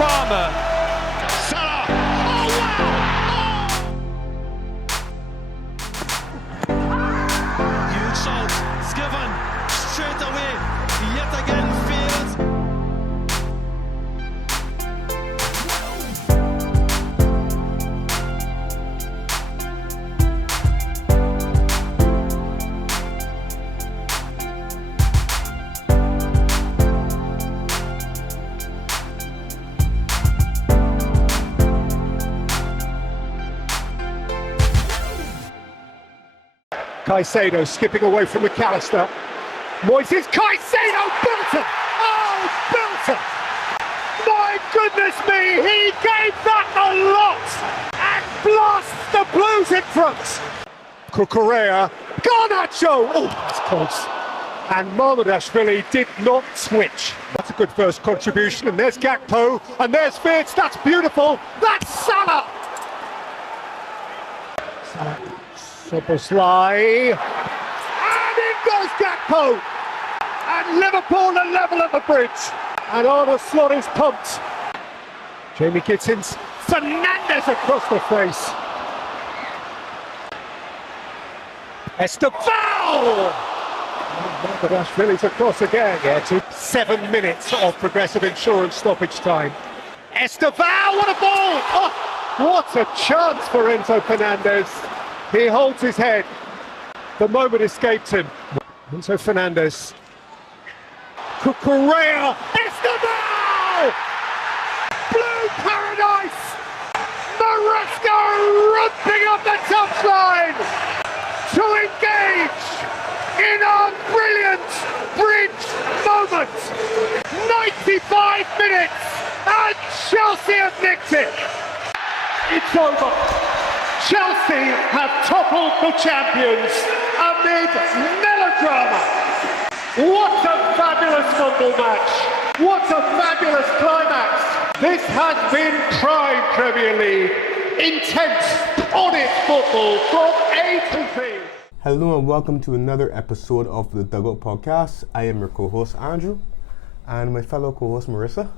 Farmer. Salah! Oh wow! Huge shot. It's given straight away. Yet again fails. Caicedo skipping away from McAllister. Moises Caicedo built it! Oh, built it! My goodness me, he gave that a lot and blasts the Blues in front. Cucurella, Garnacho! Oh, that's close. And Mamardashvili did not switch. That's a good first contribution. And there's Gakpo, and there's Fitz. That's beautiful. That's Salah! Soboslai, and in goes Gakpo, and Liverpool are level at the bridge, and Arnold Slot is pumped. Jamie Gittins, Fernandez across the face. Estevao! Mamardashvili's across again. Yeah, 7 minutes of Progressive Insurance stoppage time. Estevao, what a ball! Oh, what a chance for Enzo Fernandez. He holds his head. The moment escaped him. Enzo Fernandez. Cucurella. Estevao! Blue paradise! Marissa running up the touchline to engage in a brilliant bridge moment. 95 minutes and Chelsea have nicked it. It's over. Chelsea have toppled the champions amid melodrama. What a fabulous football match. What a fabulous climax. This has been prime Premier League. Intense, honest football from A to Z. Hello and welcome to another episode of the Dugout Podcast. I am your co-host Andrew and my fellow co-host Marissa.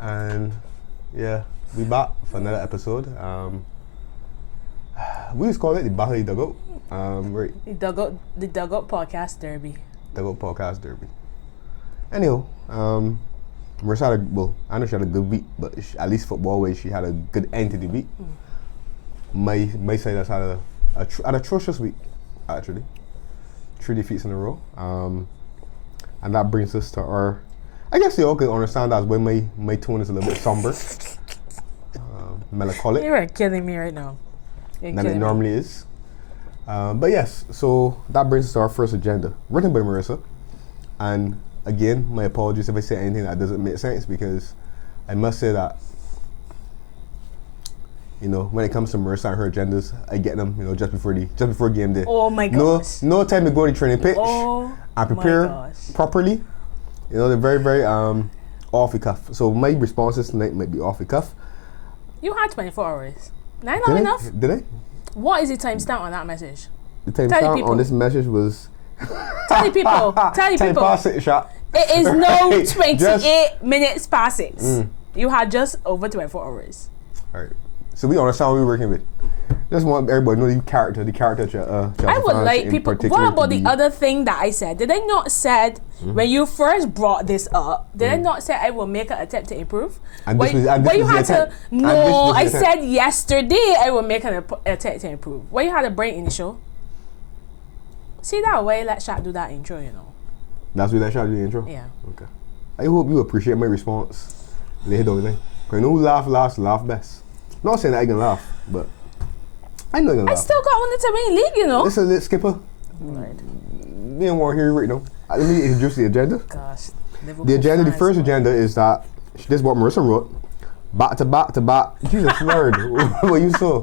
And yeah, we back for another episode. We just call it the Battle of the Dugout. Right. The Dugout Podcast Derby. Dugout Podcast Derby. Anyhow, Marissa had I know she had a good week, but at least football-wise, she had a good end to the week. My side has had an atrocious week, actually. 3 defeats in a row. And that brings us to our... I guess you all can understand that's why my tone is a little bit somber. Melancholic. You are killing me right now. Than it normally is. But yes, so that brings us to our first agenda, written by Marissa. And again, my apologies if I say anything that doesn't make sense, because I must say that, you know, when it comes to Marissa and her agendas, I get them, you know, just before game day. Oh my gosh. No time to go to the training pitch and prepare properly. You know, they're very, very off the cuff. So my responses tonight might be off the cuff. You had 24 hours. Not enough? Did I? What is the timestamp on that message? The timestamp on this message was... Tell the people. Time past 6 shot. It is no 28 minutes past 6. You had just over 24 hours. Alright. So we understand what we're working with. Just want everybody to know the character I would like people... What about the other thing that I said? Did I not said, when you first brought this up, did I not say I will make an attempt to improve? And this was the attempt. No, I said yesterday I will make an attempt to improve. Why you had a brain in the show? See that way, let Shaq do that intro, you know. That's why let Shaq do the intro? Yeah. Okay. I hope you appreciate my response later down the line. Because you know who laugh best. Not saying that I can laugh, but I know you can laugh. I still got one to win league, you know. Listen, skipper. Lord. We don't want to hear you right now. Let me introduce the agenda. Gosh. The first agenda is that this is what Marissa wrote. Back to back. Jesus Lord, what you saw?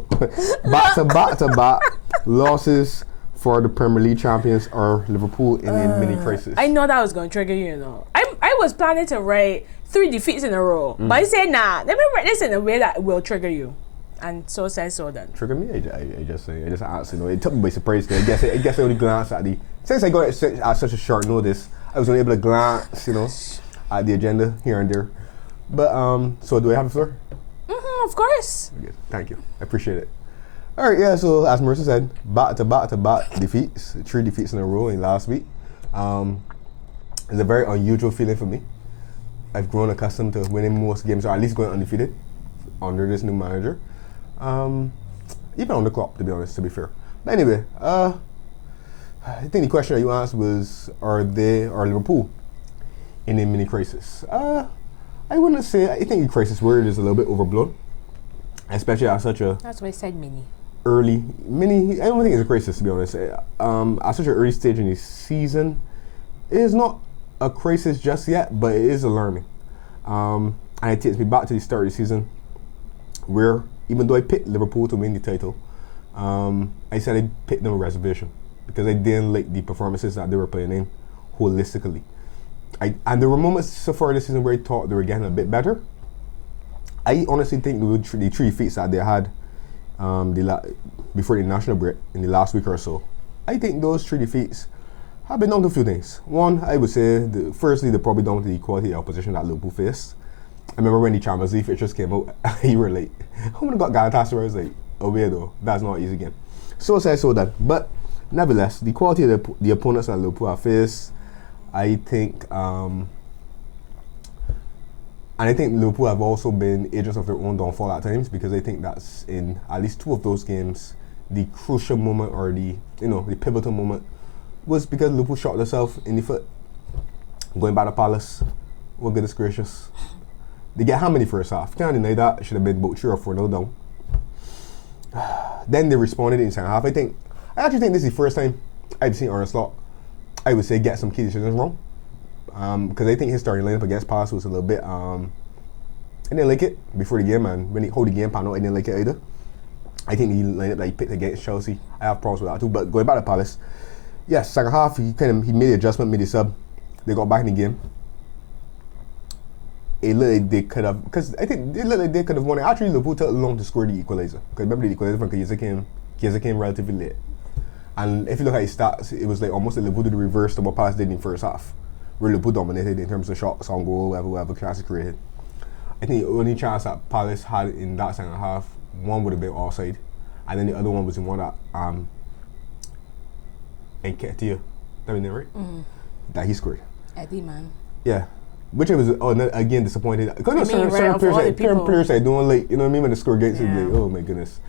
Back to back losses for the Premier League champions or Liverpool in a mini crisis. I know that was going to trigger you, you know. I was planning to write 3 defeats in a row, but I said, nah, let me write this in a way that will trigger you. And so said, so done. Trigger me? I just asked, you know, it took me by surprise. I guess I only glanced at since I got at such a short notice, I was only able to glance, you know, at the agenda here and there. But so do I have the floor? Of course. Okay, thank you. I appreciate it. All right, yeah. So as Marissa said, back-to-back defeats, 3 defeats in a row in last week. It's a very unusual feeling for me. I've grown accustomed to winning most games, or at least going undefeated under this new manager. Even on the clock, to be honest, to be fair. But anyway, I think the question that you asked was, are Liverpool in a mini crisis? I wouldn't say, I think the crisis word is a little bit overblown, especially at such a... That's why I said mini. I don't think it's a crisis, to be honest. At such an early stage in the season, it is not a crisis just yet, but it is alarming. And it takes me back to the start of the season, where even though I picked Liverpool to win the title, I said I picked them with reservation because I didn't like the performances that they were putting in holistically. And there were moments so far this season where I thought they were getting a bit better. I honestly think the 3 defeats that they had before the national break in the last week or so, I think those 3 defeats have been down to a few things. One, I would say, firstly, they're probably down to the quality of opposition that Liverpool faced. I remember when the Champions League fixtures came out, you were like, oh my God, Galatasaray, I was like, away though, that's not easy game. So said, so done. But nevertheless, the quality of the opponents that Liverpool have faced, I think, and I think Liverpool have also been agents of their own downfall at times, because I think that's in at least 2 of those games, the crucial moment or the pivotal moment was because Liverpool shot themselves in the foot. Going back to Palace, well, goodness gracious. They get how many first half? Can't deny that. It should have been about 3 or 4-0 down. Then they responded in the second half. I actually think this is the first time I've seen Arne Slot, I would say, get some key decisions wrong. Because I think his starting lineup against Palace was a little bit, I didn't like it before the game, and when he hold the game pan out, I didn't like it either. I think the lineup that he picked against Chelsea, I have problems with that too. But going back to Palace, yes, second half he made the adjustment, made the sub. They got back in the game. It looked like they could have, because I think it looked like they could have won it. Actually, Liverpool took long to score the equalizer. Because remember, the equalizer from Chiesa came relatively late. And if you look at his stats, it was like almost like Liverpool did the reverse to what Palace did in the first half, where Liverpool dominated in terms of shots on goal, whatever chances created. I think the only chance that Palace had in that second half, one would have been offside, and then the other one was in one that Nketiah, that was it, right? That he scored. Eddie, man. Yeah. Which I was again disappointed. Because certain players I don't like, you know what I mean, when they score against you, like, oh my goodness.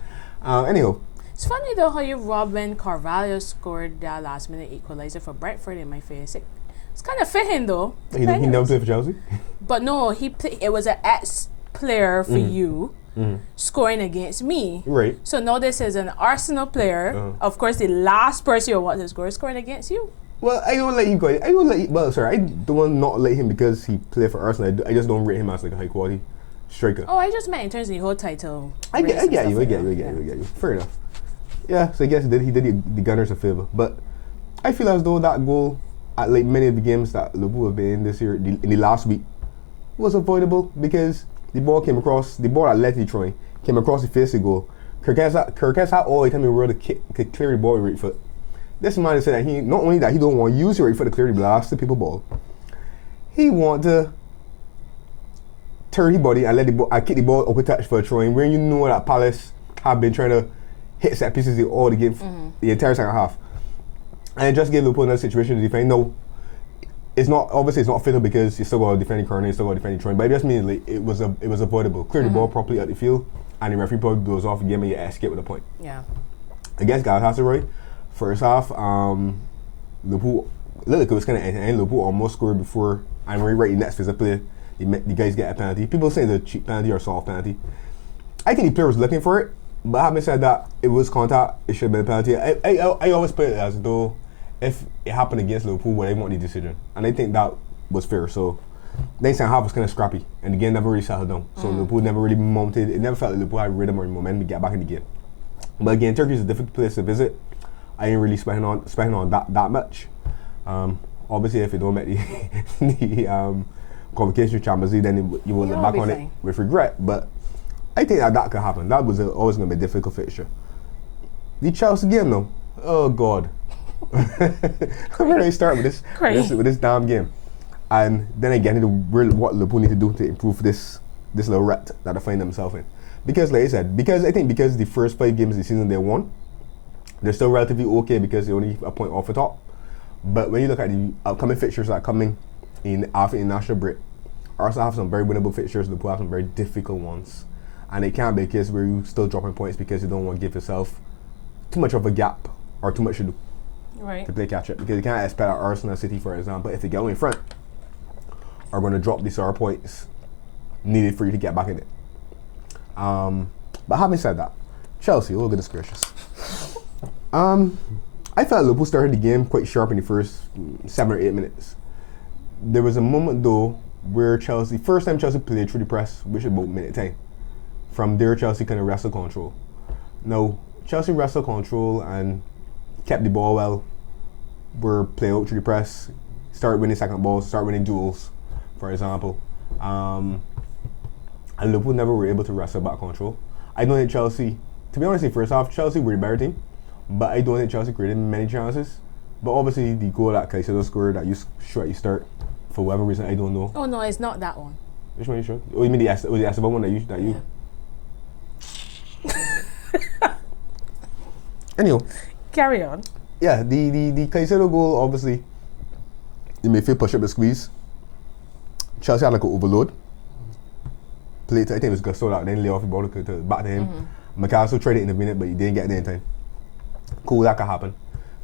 Anyhow. It's funny though how you Robin Carvalho scored that last minute equalizer for Brentford in my face. It's kind of fitting though. He never played for Chelsea? But no, it was an ex-player for you scoring against me. Right. So now this is an Arsenal player. Of course, the last person you want to score is scoring against you. Well, I don't let him go. I don't not let him because he played for Arsenal. I just don't rate him as like a high quality striker. Oh, I just meant in terms of the whole title. I get you. Fair enough. Yeah, so I guess he did the Gunners a favor. But I feel as though that goal at like many of the games that Liverpool have been in this year, in the last week, was avoidable because the ball that led to the try came across the face of the goal. Kirkes had all the time in the world to clear the ball with right foot. This man said that he not only that he don't want to use your right foot to clear the blast the people ball, he want to turn his body and kick the ball up a touch for a try. When you know that Palace have been trying to hit set pieces all the game, the entire second half, and it just gave Liverpool another situation to defend. No, it's not fatal because you still got to defend the corner, you still got to defend the try, but it just means like it was avoidable. Clear the ball properly at the field, and the referee probably goes off the game and you escape with a point. Yeah. Against Galatasaray, first half, Liverpool looked like it was kind of end. Liverpool almost scored before, and right in the next phase of play, the guys get a penalty. People say it's a cheap penalty or soft penalty. I think the player was looking for it, but having said that, it was contact. It should have been a penalty. I always put it as though if it happened against Liverpool, would I want the decision? And I think that was fair. So the second half was kind of scrappy, and the game never really settled down. So Liverpool never really mounted. It never felt like Liverpool had rhythm or momentum to get back in the game. But again, Turkey is a difficult place to visit. I ain't really spending on that much. Obviously, if you don't make the qualification Champions League, then you will look back on it with regret. But I think that could happen. That was always going to be a difficult fixture. The Chelsea game, though, oh God. Where do I start with this damn game? And then again, what Liverpool need to do to improve this little rut that they find themselves in. Because, like I said, because the first 5 games of the season they won, they're still relatively okay because they're only a point off the top. But when you look at the upcoming fixtures that are coming in after international break, Arsenal have some very winnable fixtures, Liverpool have some very difficult ones. And it can't be a case where you're still dropping points because you don't want to give yourself too much of a gap or too much to do to play catch up. Because you can't expect that Arsenal City, for example, if they get in front, are going to drop these sort of points needed for you to get back in it. But having said that, Chelsea, oh goodness gracious. I felt Liverpool started the game quite sharp in the first 7 or 8 minutes. There was a moment though where first time Chelsea played through the press, which was about minute 10. From there, Chelsea kind of wrestled control. Now, Chelsea wrestled control and kept the ball well, were playing out through the press, started winning second balls, started winning duels, for example. And Liverpool never were able to wrestle back control. I don't think Chelsea, to be honest, in the first half, Chelsea were the better team, but I don't think Chelsea created many chances. But obviously, the goal that Caicedo scored that you shot you start, for whatever reason, I don't know. Oh no, it's not that one. Which one you shot? Oh, you mean the Esteban one that you? Yeah. Anyway. Carry on. Yeah, the Caicedo goal, obviously, the midfield push up the squeeze. Chelsea had like an overload. Played to, I think it was Gusto that then lay off the ball to back to him. McAllister tried to intervene it, but he didn't get there in time. Cool, that could happen.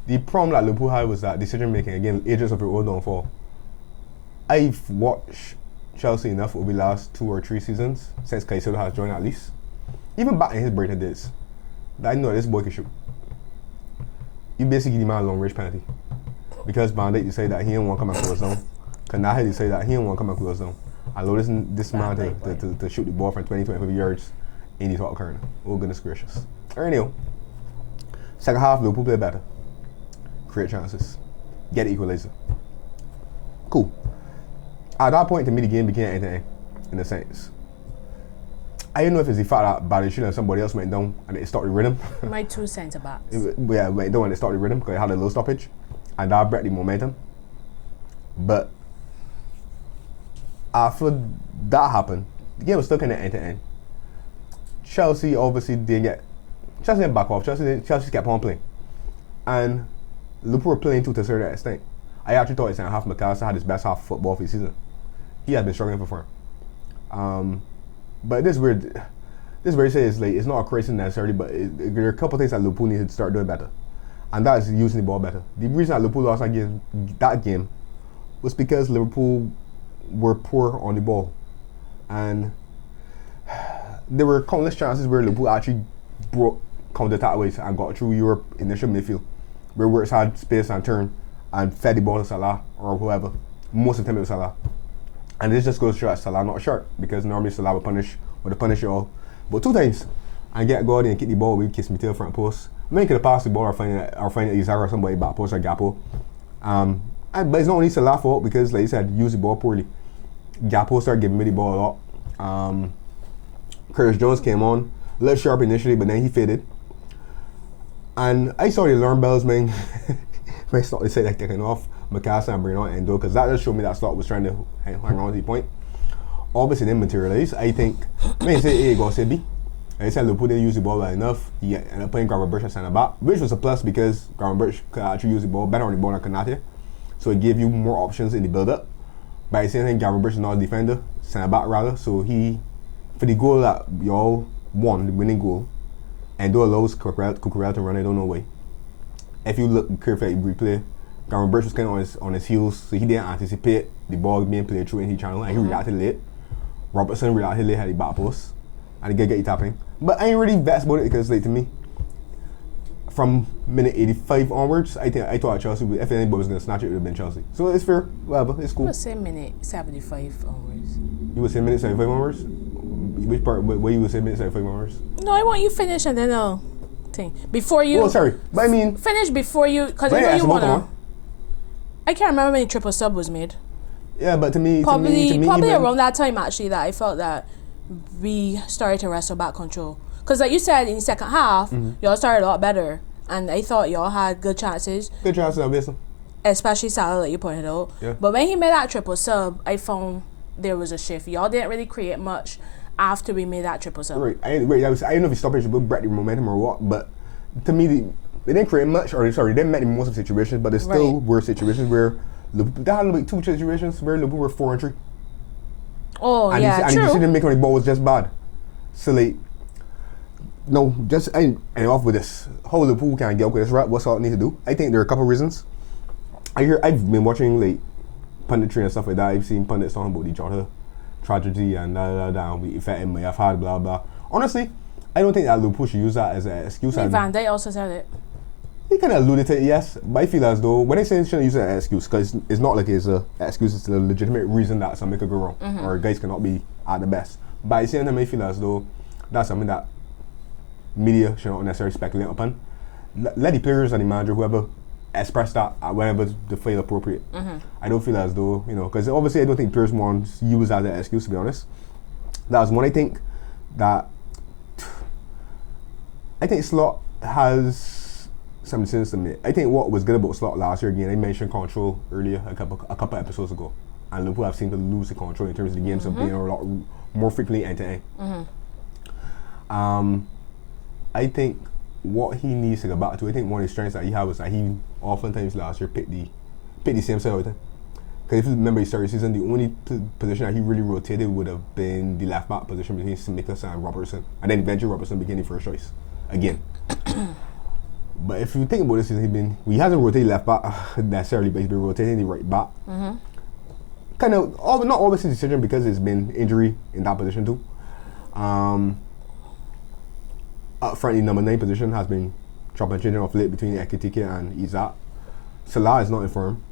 The problem that Liverpool had was that decision making, again, agents of your own downfall. I've watched Chelsea enough over the last 2 or 3 seasons, since Caicedo has joined at least. Even back in his Brighton days, that I know this boy can shoot. You basically give the man a long range penalty. Because Van Dijk decided that he didn't want to come and close down. Kanahi decided that he didn't want to come and close down. Allow this man to shoot the ball from 20-25 yards in the top corner. Oh goodness gracious. Anyway, second half Liverpool play better. Create chances. Get the equalizer. Cool. At that point to me the game became end-to-end in a sense. I don't know if it's the fact that Badiashile and somebody else went down and it stopped the rhythm. My 2 cents about. Yeah, went down and it stopped the rhythm because it had a low stoppage. And that brought the momentum. But after that happened, the game was still kind of end-to-end. Chelsea obviously didn't back off. Chelsea kept on playing. And Liverpool were playing to a certain extent. I actually thought second half McAllister had his best half of football for the season. He had been struggling for form. But this where you say it's not a crisis necessarily, but there are a couple of things that Liverpool needed to start doing better. And that is using the ball better. The reason that Liverpool lost that game was because Liverpool were poor on the ball. And there were countless chances where Liverpool actually broke counter-attack ways and got through Europe initial midfield, where Wirtz had space and turn and fed the ball to Salah or whoever. Most of the time it was Salah. And this just goes to show that Salah not sharp, because normally Salah would punish you all. But 2 times, and get Gordy and kick the ball with Kiss me to the front post. I mean, he could have passed the ball or find it Izar or somebody back post or Gakpo. But it's not only Salah's fault because, like you said, use the ball poorly. Gakpo started giving me the ball a lot. Curtis Jones came on, a little sharp initially, but then he faded. And I saw the alarm bells, man. I thought they said like taking off McAllister and bringing on Endo, because that just showed me that Slot was trying to hang on to the point. Obviously, didn't materialize. I think, say A goes to B. I said Liverpool didn't use the ball well enough. He ended up playing Gravenberch at centre back, which was a plus because Gravenberch could actually use the ball better on the ball than Konate. So it gave you more options in the build-up. But at the same time, Gravenberch is not a defender, centre back rather. So for the goal that y'all won, the winning goal, Endo allows Cucurella to run it on no way. If you look carefully at the replay, Gravenberch was kind of on his heels, so he didn't anticipate the ball being played through in his channel, and he reacted late. Robertson reacted late at the back post, and he could get the tapping. But I ain't really vexed about it because, like, to me, from minute 85 onwards, I thought Chelsea, if anybody was going to snatch it, it would have been Chelsea. So it's fair, whatever, it's cool. I would say minute 75 onwards. You would say minute 75 onwards? Which part, where you would say minute 75 onwards? No, I want you finish and then I'll think. Before you... Oh, sorry, but I mean... Finish before you, because I know you want to... I can't remember when the triple sub was made. Yeah, but to me... Probably around that time, actually, that I felt that we started to wrestle back control. Because like you said, in the second half, y'all started a lot better. And I thought y'all had good chances. Good chances, obviously. especially Salah, like you pointed out. Yeah. But when he made that triple sub, I found there was a shift. Y'all didn't really create much after we made that triple sub. Right. I don't know if he stopped it, but break the momentum or what. But to me, they didn't create much, they didn't make the most of situations. But there still were situations where they had like 2 situations where Liverpool were 4-3. Oh, and yeah, and true. And the make on the ball was just bad. So like, no, just and off with this. How Liverpool can get up with this rap? What's all it need to do? I think there are a couple of reasons. I've been watching like punditry and stuff like that. I've seen pundits talking about the Jota tragedy and the effect it may have had, blah blah. Honestly, I don't think that Liverpool should use that as an excuse. Van Dijk also said it. He kind of alluded to it, yes, but I feel as though when they say they shouldn't use it as an excuse, because it's not like it's an excuse, it's a legitimate reason that something could go wrong or guys cannot be at the best. But at the same time, I feel as though that's something that media should not necessarily speculate upon. Let the players and the manager, whoever, express that whenever they feel appropriate. I don't feel as though, because obviously I don't think players want to use that as an excuse, to be honest. That's one. I think Slot has some sense to me. I think what was good about Slot last year, again, I mentioned control earlier a couple episodes ago, and Liverpool have seemed to lose the control in terms of the games of being a lot more frequently end-to-end. I think what he needs to go back to, I think one of the strengths that he had was that he oftentimes last year picked the same side of it. Because if you remember the start of the season, the only position that he really rotated would have been the left back position between Smithers and Robertson, and then eventually Robertson became the first choice again. But if you think about this season, he hasn't rotated left back necessarily, but he's been rotating the right back. Kind of, not always his decision because it's been injury in that position too. Up front, the number 9 position has been chopping and changing off late between Ekitike and Isak. Salah is not in form.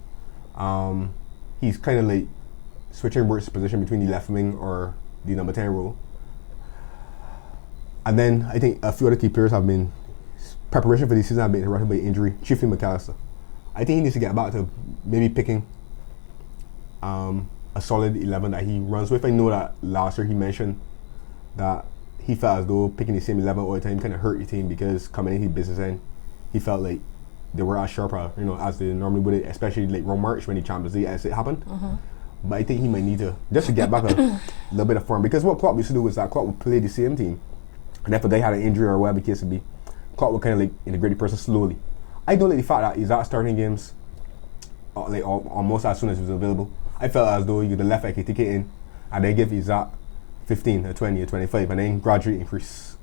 He's kind of like switching Wirtz's position between the left wing or the number 10 role. And then I think a few other key players have been preparation for this season have been interrupted by injury, chiefly McAllister. I think he needs to get back to maybe picking a solid 11 that he runs with. I know that last year he mentioned that he felt as though picking the same 11 all the time kind of hurt the team because coming into business end, he felt like they were as sharp, as they normally would, especially like around March when the Champions League as it happened. But I think he might need to just to get back a little bit of form, because what Klopp used to do was that Klopp would play the same team, and if they had an injury or whatever the case would be, Klopp would kind of like integrate the person slowly. I don't like the fact that he's at starting games like almost as soon as he was available. I felt as though you could have left Ekitike in and then give Isaac 15 or 20 or 25 and then gradually increase.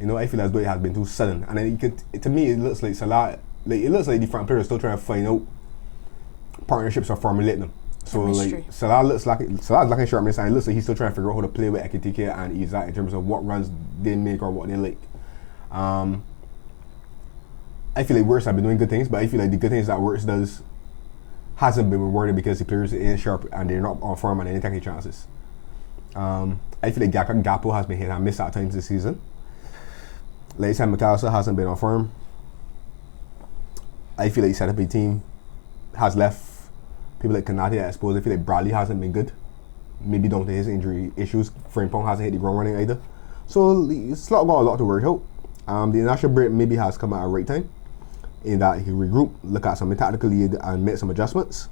I feel as though it has been too sudden. And then to me it looks like Salah, it looks like the front players are still trying to find out partnerships or formulate them. So like Salah's lacking sharpness, and it looks like he's still trying to figure out how to play with Ekitike and Isaac in terms of what runs they make or what they like. I feel like Wirtz have been doing good things, but I feel like the good things that Wirtz does hasn't been rewarded because the players ain't sharp and they're not on form and they ain't taking chances. I feel like Gakpo has been hit and missed at times this season. Like I said, McAllister hasn't been on form. I feel like the setup of the team has left people like Kanate exposed. I feel like Bradley hasn't been good. Maybe down to his injury issues. Frimpong hasn't hit the ground running either. So Slot got a lot to work out. The international break maybe has come at a right time, in that he regrouped, look at some tactically and make some adjustments.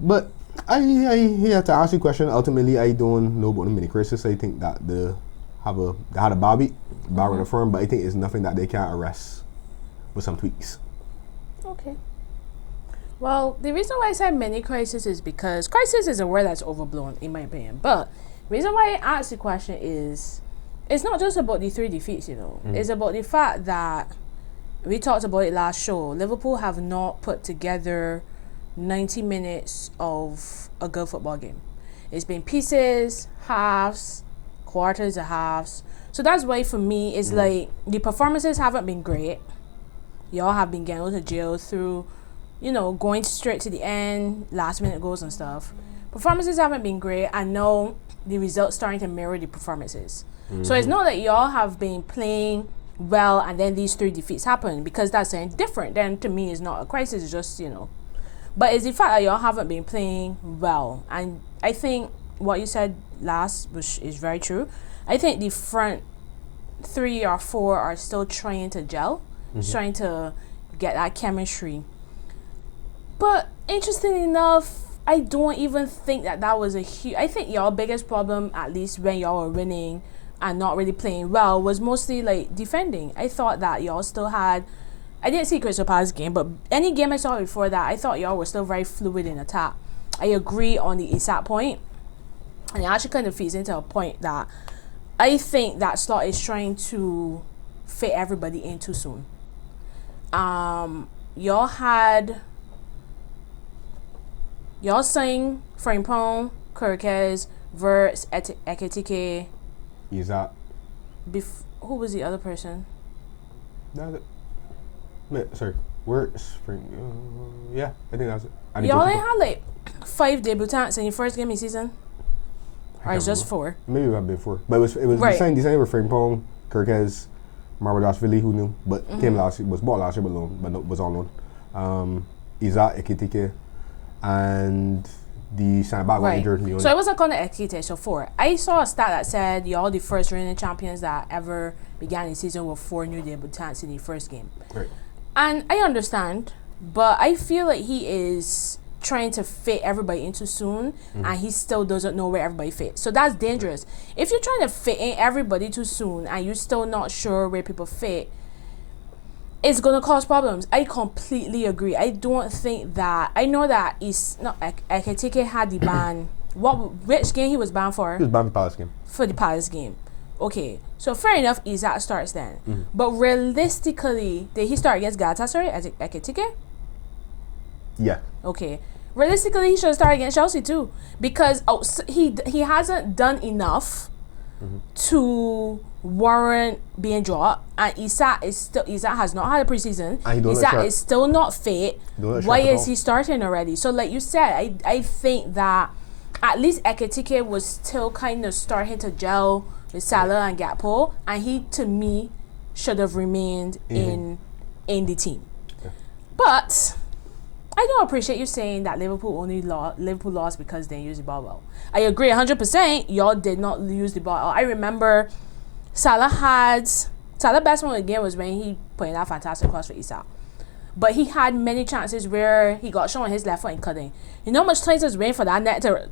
But I have to ask you a question. Ultimately, I don't know about the mini crisis. I think that they had a bad in the firm, but I think it's nothing that they can't arrest with some tweaks. Okay. Well, the reason why I said mini crisis is because crisis is a word that's overblown, in my opinion. But the reason why I asked the question is, it's not just about the 3 defeats, It's about the fact that we talked about it last show. Liverpool have not put together 90 minutes of a good football game. It's been pieces, halves, quarters of halves. So that's why for me it's like the performances haven't been great. Y'all have been getting out of jail through, going straight to the end, last minute goals and stuff. Performances haven't been great, and now the results starting to mirror the performances. So it's not that y'all have been playing well and then these 3 defeats happen, because that's something different. Then to me it's not a crisis, it's just, But it's the fact that y'all haven't been playing well. And I think what you said last, which is very true, I think the front 3 or 4 are still trying to gel, trying to get that chemistry. But interestingly enough, I don't even think that was a huge... I think y'all biggest problem, at least when y'all were winning and not really playing well, was mostly like defending. I thought that y'all still had... I didn't see Crystal Palace game, but any game I saw before that, I thought y'all were still very fluid in attack. I agree on the Isak point, and it actually kind of feeds into a point that I think that Slot is trying to fit everybody in too soon. Y'all saying Frimpong, Kirkes, Verts, Ekitike. Isak. Who was the other person? That's it. Wait, sorry. Words. Yeah, I think that's it. Y'all ain't had like 5 debutants in your first game of the season? Or it's just 4? Maybe it had been 4. But it was right. the same with Frimpong, Kirkes, Marwadashvili, who knew, but came last year, was bought last year but loan, but was on loan. Isak, Ekitike, and the centre back got injured. So it wasn't going to Ekitike, so 4. I saw a stat that said y'all the first reigning champions that ever began the season with 4 new debutants in the first game. Right. And I understand, but I feel like he is trying to fit everybody in too soon, and he still doesn't know where everybody fits. So that's dangerous. If you're trying to fit in everybody too soon and you're still not sure where people fit, it's going to cause problems. I completely agree. I don't think that... I know that Ekitike had the ban. Which game he was banned for? He was banned for the Palace game. For the Palace game. Okay. So fair enough, Isak starts then. But realistically, did he start against Galatasaray as Ekitike? Yeah. Okay. Realistically, he should start against Chelsea too, because he hasn't done enough to warrant being dropped, and Isak has not had a preseason. Isak is still not fit. Why is he starting already? So like you said, I think that at least Ekitike was still kind of starting to gel with Salah and Gakpo, and he to me should have remained in the team. Yeah. But I don't appreciate you saying that Liverpool lost because they used the ball well. I agree 100%. Y'all did not use the ball well. I remember Salah's best moment of the game was when he put in that fantastic cross for Isak. But he had many chances where he got shown his left foot and cutting. You know how much time he was waiting for that net to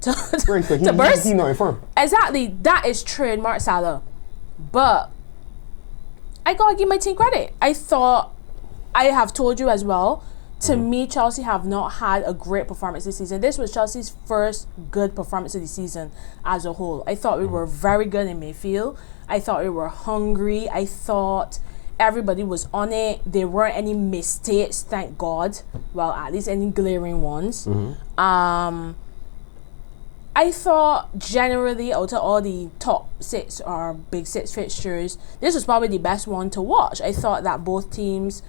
burst? He's not in form. Exactly. That is trademark Salah. But I gotta give my team credit. I thought, I have told you as well, to me, Chelsea have not had a great performance this season. This was Chelsea's first good performance of the season as a whole. I thought we were very good in midfield. I thought we were hungry. I thought everybody was on it. There weren't any mistakes, thank God. Well, at least any glaring ones. I thought generally out of all the top 6 or big 6 fixtures, this was probably the best one to watch. I thought that both teams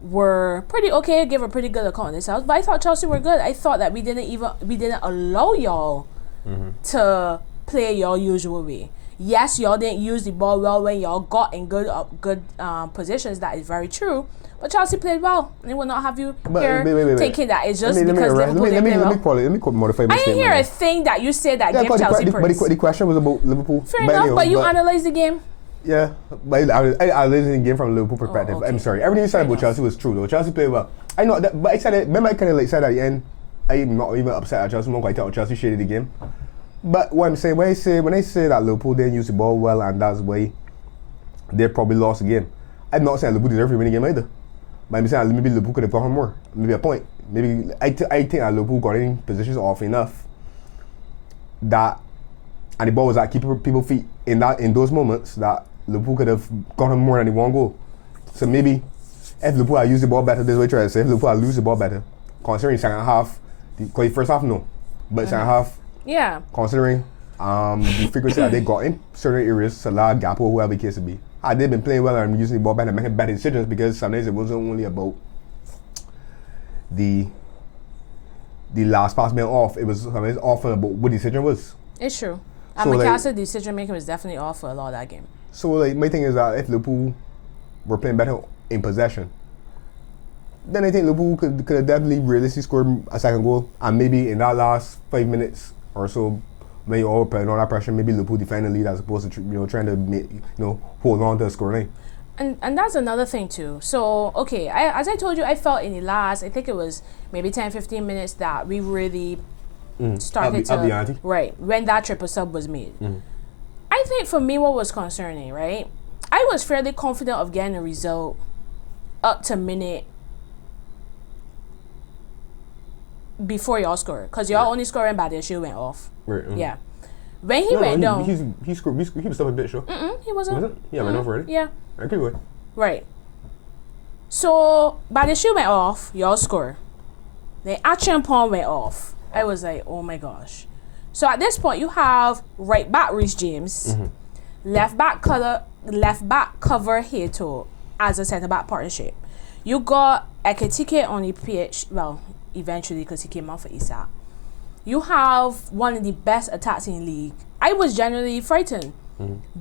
were pretty okay, give a pretty good account of themselves, but I thought Chelsea were good. I thought that we didn't allow y'all to play your usual way. Yes, y'all didn't use the ball well when y'all got in good positions. That is very true. But Chelsea played well. They will not have you thinking that it's just because Liverpool didn't play well. Let me modify my I didn't hear a thing that you said that gave Chelsea praise. But the question was about Liverpool. Fair enough, but you analysed the game. Yeah, but I listened to the game from a Liverpool perspective. Okay. I'm sorry. Everything you said about Chelsea was true, though. Chelsea played well. I know that, but I said it. Remember, I kind of said at the end, I'm not even upset at Chelsea. I'm not quite thought Chelsea shaded the game. But what I'm saying, when I say that Liverpool didn't use the ball well and that's why they probably lost the game, I'm not saying Liverpool deserved to win the game either. But I'm saying maybe Liverpool could have gotten more. Maybe a point. Maybe I think that Liverpool got in positions off enough that, and the ball was at people's feet in those moments that Liverpool could have gotten more than the one goal. So maybe if Liverpool had used the ball better, this is what I try to say, if Liverpool had used the ball better, considering second half, because the first half no, but second half, yeah, considering the frequency that they got in certain areas, Salah, Gakpo, whoever the case would be, had they been playing well and using the ball better and making better decisions, because sometimes it wasn't only about the last pass being off, it was sometimes often about what the decision was. It's true. And so McAllister's decision making was definitely off for a lot of that game. So like my thing is that if Liverpool were playing better in possession, then I think Liverpool could have definitely realistically scored a second goal, and maybe in that last 5 minutes or so, when you all putting all that pressure, maybe Liverpool defend the lead as opposed to trying to hold on to a score line. And that's another thing too. So, okay, as I told you, I felt in the last, I think it was maybe 10, 15 minutes that we really started up the ante. Right, when that triple sub was made. I think for me what was concerning, right, I was fairly confident of getting a result up to minute before y'all scored. Because y'all only scoring by the shoe went off. Right. Yeah. When he went down... He scored. He was still a bit, sure. He wasn't. Was it? Yeah, went off already. Yeah. I keep going. Right. So, by the shoe went off, y'all score. The action pawn went off. I was like, oh my gosh. So, at this point, you have right back Reece James, left back cover Hato as a centre back partnership. You got Ekitike on the pitch, well, eventually because he came off for Isak. You have one of the best attacks in the league. I was genuinely frightened.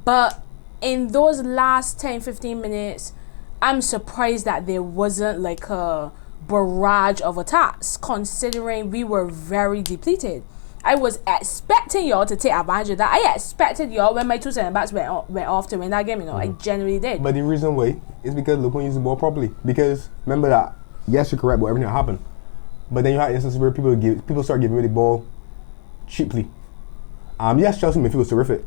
But in those last 10, 15 minutes, I'm surprised that there wasn't like a barrage of attacks, considering we were very depleted. I was expecting y'all to take advantage of that. I expected y'all, when my two centre backs went off to win that game, I genuinely did. But the reason why is because Liverpool used the ball properly. Because remember that, yes, you're correct, but everything that happened. But then you had instances where people start giving away the ball cheaply. Yes, Chelsea midfield was terrific,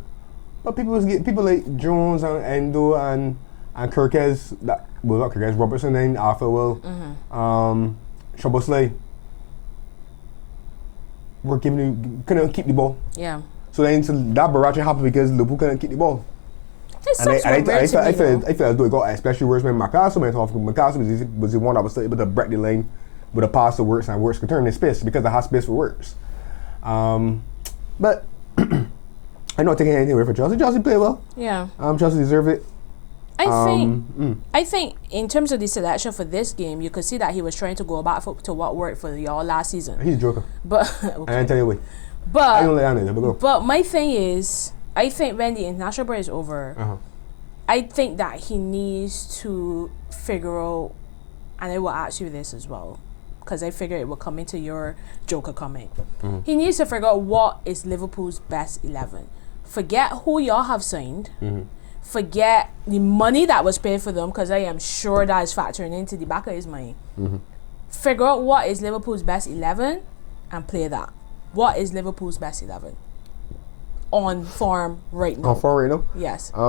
but people like Jones and Endo and Kirkez, not Kirkez, Robertson and Arthur Szoboszlai were couldn't keep the ball. Yeah. So that barrage happened because Liverpool couldn't keep the ball. I feel as though it got especially worse when Marissa went off. Marissa was the one that was still able to break the lane with a pass to Wirtz, and Wirtz could turn in space because I had space for Wirtz. But I'm not taking anything away from Chelsea. Chelsea played well. Yeah. Chelsea deserved it. I think in terms of the selection for this game, you could see that he was trying to go back to what worked for y'all last season. He's a joker. But I didn't tell you why. But I don't let that go. But my thing is, I think when the international break is over, I think that he needs to figure out, and I will ask you this as well, because I figure it will come into your Joker comment. He needs to figure out what is Liverpool's best 11. Forget who y'all have signed. Forget the money that was paid for them, because I am sure that is factoring into the back of his mind. Figure out what is Liverpool's best 11 and play that. What is Liverpool's best 11 on form right now? On form right now? Yes. I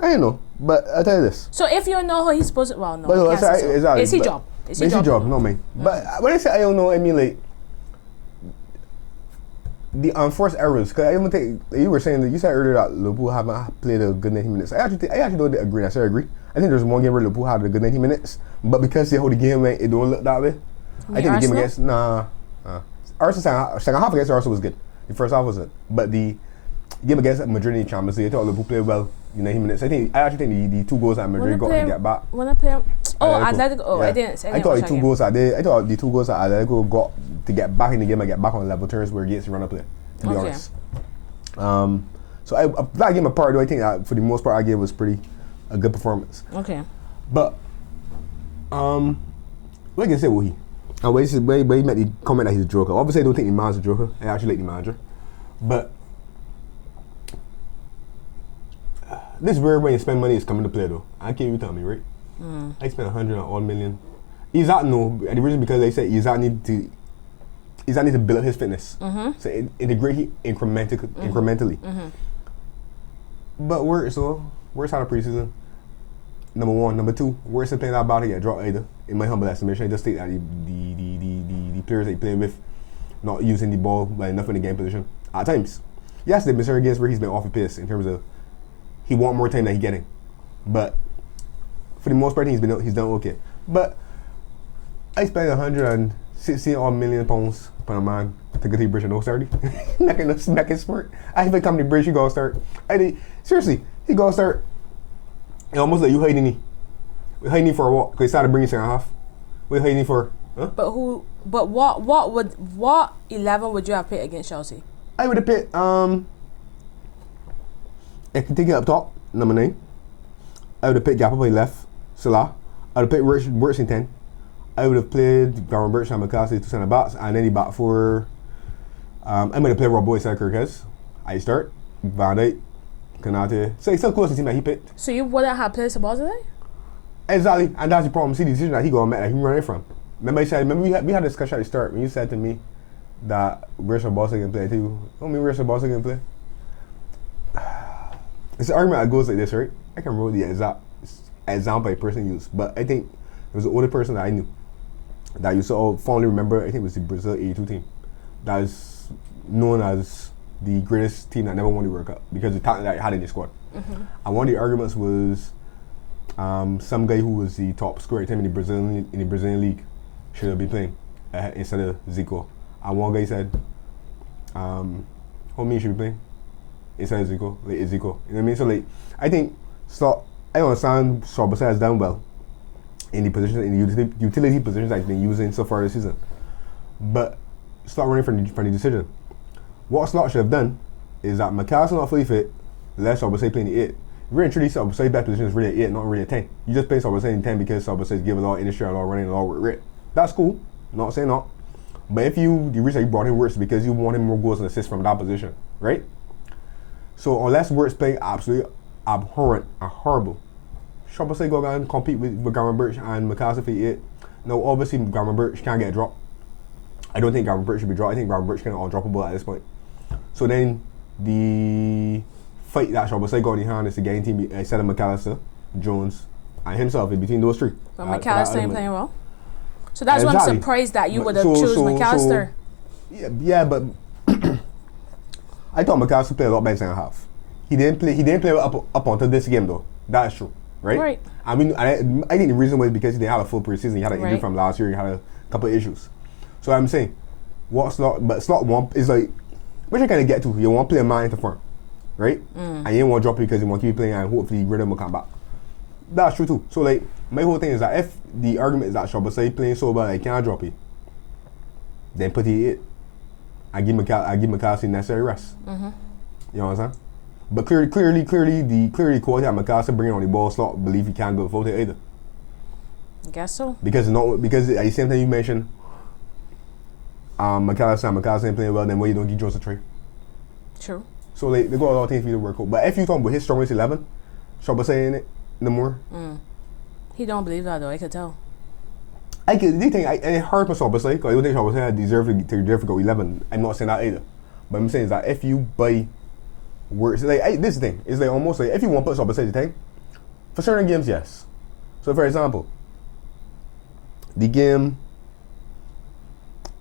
don't know, but I'll tell you this. So if you know how he's supposed to, well, no, but it's his job. It's his job, no man. But when I say I don't know, I mean like the unforced errors. Because I even think you were saying that you said earlier that Liverpool haven't played a good 90 minutes. I actually don't agree. I said I agree. I think there's one game where Liverpool had a good 90 minutes, but because they hold the game, it don't look that way. I think the game against Arsenal second half against Arsenal was good. The first half wasn't, but the game against Madrid in the Champions League, I thought Liverpool played well in 90 minutes. I actually think the two goals that Madrid got to get back. When I play, Atletico. Oh, yeah. I didn't. I thought the two goals that I thought the two goals that Atletico got to get back in the game and get back on level terms were against the runner play. To be honest. So that game apart, though, I think that for the most part, I gave was a good performance. Okay. But what can I say? What he? And when he made the comment that he's a joker. Obviously, I don't think the man's a joker. I actually like the manager, but this is where when you spend money is coming to play though. I can't even tell me, right? I spent 100 on million. Isak no, and the reason because they say Isak need to build up his fitness. So integrate it incrementally. But Wirtz had a preseason. Number one, number two, Wirtz is playing that ball to get dropped either. In my humble estimation, I just think that the players that he playing with not using the ball well enough in the game position at times. Yes, there have been certain games where he's been off the pace in terms of he want more time than he's getting, but for the most part, he's done okay. But I spent 160 million pounds on a man to get to the bridge and no starting. Making sport. I even come to the bridge, he gonna start. Seriously, he gonna start. It almost like you hiding for a walk because he started bringing second half. What hiding for? Huh? But what 11 would you have picked against Chelsea? I would have picked I can take it up top, number 9. I would have picked Gappa by left, Salah. I would have picked Wirtz in 10. I would have played Gareth Birch and McCarthy to centre backs, and then he back for I might have played Rob Boy instead of Kirkez. I start Van Dijk, Kanate. So it's so close to the team that he picked. So you wouldn't have played Sabozale? Exactly, and that's the problem. See, the decision that he gonna make, that he running from. Remember we had a discussion at the start when you said to me that Marissa Boston can play too. Don't mean Marissa Boston can play. It's an argument that goes like this, right? I can remember the exact example a person used, but I think it was an older person that I knew that you so fondly remember. I think it was the Brazil 82 team that is known as the greatest team that never won the World Cup because of the talent that it had in the squad. And one of the arguments was some guy who was the top scorer at the time in the Brazilian league should have been playing instead of Zico. And one guy said, "Homie should be playing instead of Zico, like Zico." You know what I mean? So like, I think I understand Sabozale has done well in the positions, in the utility positions that he's been using so far this season, but start running from the decision. What Slot should have done is that McAllister not fully fit, let Sabozale play in the 8. Really truly, Sabozale's best position is really an 8, not really a 10. You just play Sabozale in 10 because Sabozale's giving a lot of industry, a lot of running, a lot of work rate. That's cool, not saying not. But if the reason that you brought him Wirtz because you want him more goals and assists from that position, right? So unless Wirtz playing absolutely abhorrent and horrible, Sabozale go and compete with Garman Birch and McAllister for the 8. Now obviously Garman Birch can't get dropped. I don't think Garman Birch should be dropped. I think Garman Birch can all droppable at this point. So then the fight that Sabozale got in his hand is the game team instead of McAllister, Jones, and himself in between those three. But McAllister ain't playing well. So that's why I'm surprised that you would have chosen McAllister. Yeah, but I thought McAllister played a lot better than half. He didn't play well up until this game though. That's true, right? Right. I mean, I think the reason was because he didn't have a full preseason. He had an injury from last year. He had a couple of issues. So I'm saying, Slot one is like, what you kind of get to? You want to play a man into form, right? And you don't want to drop it because you want to keep playing and hopefully rhythm will come back. That's true too. So like, my whole thing is that if the argument is that Sabozale playing so bad I can't drop it, then put it 8. I give McAllister necessary rest. You know what I'm saying? But clearly the quality that McAllister bringing on the ball, Slot believe he can't go vote it either. I guess so. Because at the same time you mentioned McAllister ain't playing well, then why you don't give Jones a try? True. So like, they got a lot of things for you to work out. But if you talk about his strongest 11, Sabozale in it no more. He don't believe that though. I could tell. It hurt myself, but like, I don't think Sabozale deserve to go 11. I'm not saying that either. But I'm saying is that if you buy Wirtz, like this is the thing, it's like almost like if you want to put Sabozale to 10, for certain games, yes. So for example, the game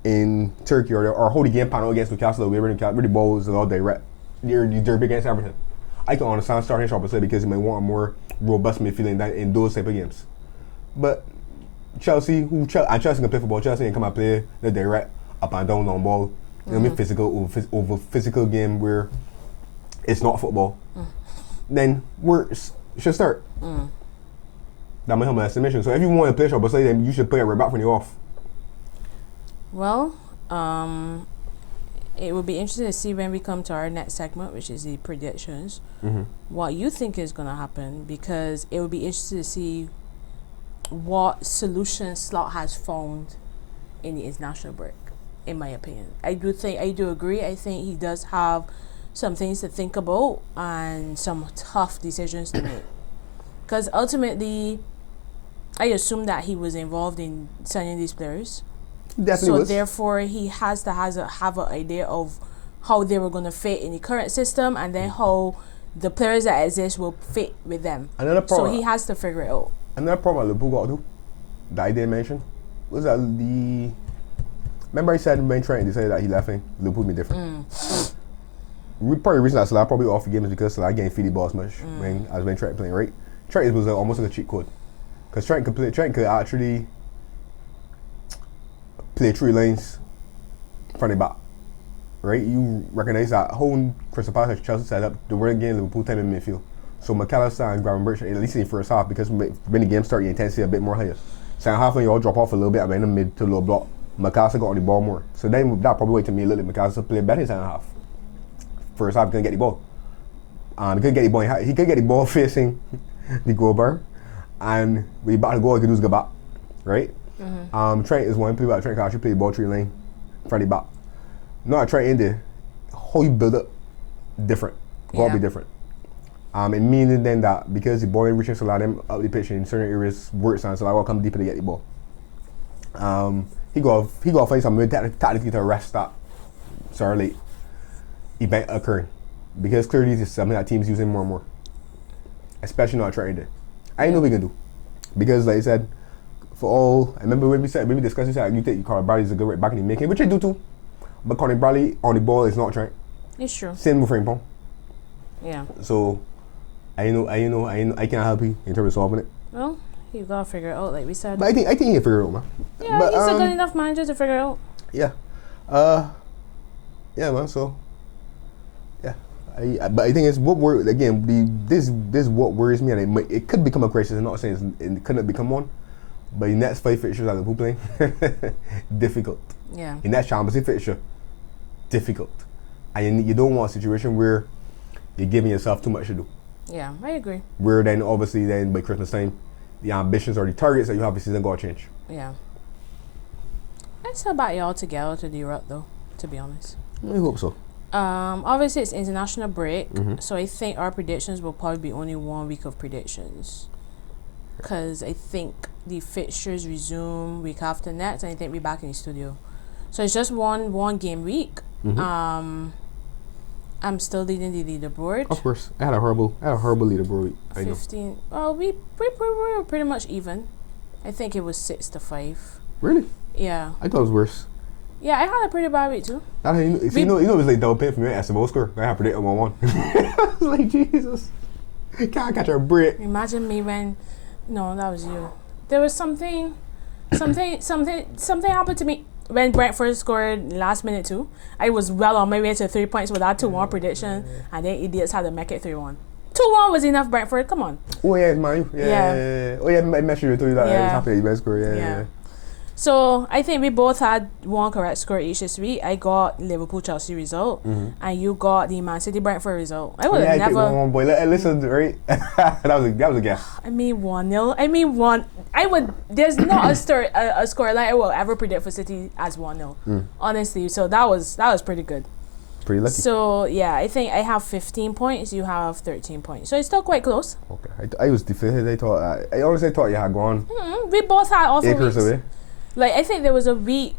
in Turkey or hold the game panel against Newcastle, where the ball was a lot direct, the derby against Everton. I can understand starting Sabozale because he may want a more robust midfield in those type of games. But Chelsea can play football. Chelsea can come and play the direct up and down long ball. You know what I mean? Physical over physical game where it's not football. Then Wirtz should start. That might help my estimation. So if you want to play Sabozale, then you should play it right back from the off. Well, it will be interesting to see when we come to our next segment, which is the predictions, what you think is going to happen, because it will be interesting to see what solution Slot has found in the international break, in my opinion. I do agree. I think he does have some things to think about and some tough decisions to make. Because ultimately, I assume that he was involved in signing these players. Definitely was. Therefore, he has to have an idea of how they were going to fit in the current system, and then how the players that exist will fit with them. So he has to figure it out. Another problem Liverpool got to do, that I didn't mention, was that remember I said when Trent decided that he left, Liverpool be different. Probably the reason that Salah probably off the game is because Salah getting feed the ball as much when Trent playing, right? Trent was almost like a cheat code, because Trent could actually play 3 lanes from the back, right? You recognize that whole Crystal Palace Chelsea set up the winning game Liverpool time in midfield. So McAllister and Gravenberch, at least in the first half, because when the game started, the intensity a bit more higher. Second half, when you all drop off a little bit, I mean, in the mid to low block, McAllister got on the ball more. So then that probably waited to me a little bit. McAllister played better in second half. First half, he couldn't get the ball. He couldn't get the ball. He could get the ball facing the goal bar, and when he back the goal, he could do his go back, right? Trent is one player that Trent can actually play the ball 3 lane, front the back. Not a Trent in there. How you build up different. Gotta be different. It meaning then that because the ball ain't reaching so lot of them up the pitch in certain areas works on, so I will come deeper to get the ball. He got to find some way tactically to arrest that late event occurring, because clearly this is something that teams using more and more, especially not trying to. I know we can do, because like I said, for all I remember when we discussed this, you think Conor Bradley is a good right back in the making, which I do too, but Conor Bradley on the ball is not trying. It's true. Same with Frimpong. Yeah. So I can't help you in terms of solving it. Well, you gotta figure it out, like we said. But I think he can figure it out, man. Yeah, but, he's a good enough manager to figure it out. Yeah. Yeah, man. So yeah, but I think it's what we're again. This what worries me, and it could become a crisis. I'm not saying it couldn't become one, but the next 5 fixtures that Liverpool playing, difficult. Yeah. In that Champions League fixture, difficult, and you don't want a situation where you're giving yourself too much to do. Yeah, I agree. Where then obviously then by Christmas time, the ambitions or the targets that you have this season gotta change. Yeah. I'd still back y'all together to the Europe though, to be honest. I hope so. Obviously it's international break, so I think our predictions will probably be only 1 week of predictions, because I think the fixtures resume week after next, and I think we're back in the studio. So it's just one game week. I'm still leading the leaderboard. Of course, I had a horrible leaderboard week. 15. Well, we were pretty much even. I think it was 6-5. Really? Yeah. I thought it was worse. Yeah, I had a pretty bad week too. You know, it was like double pay for me at the goal score. I had predicted 1-1. I was like, Jesus, can't catch a break. Imagine me when, no, that was you. There was something happened to me when Brentford scored last minute too. I was well on my way to 3 points with that 2-1 prediction, and then idiots had to make it 3-1. 2-1 was enough, Brentford. Come on. Oh yeah, it's Man U. Yeah. Oh yeah, I mentioned you that it was happening. You score. Yeah. So I think we both had 1 correct score each this week. I got Liverpool Chelsea result, and you got the Man City Brentford result. I would have never. I 1-1, boy. Listen, right? that was a guess. I mean 1-0. I mean 1. I would. There's not a score like I will ever predict for City as 1-0. Honestly, so that was pretty good. Pretty lucky. So yeah, I think I have 15 points. You have 13 points. So it's still quite close. Okay. I was defeated. I honestly thought you had gone. We both had awful acres weeks. Away. Like, I think there was a week.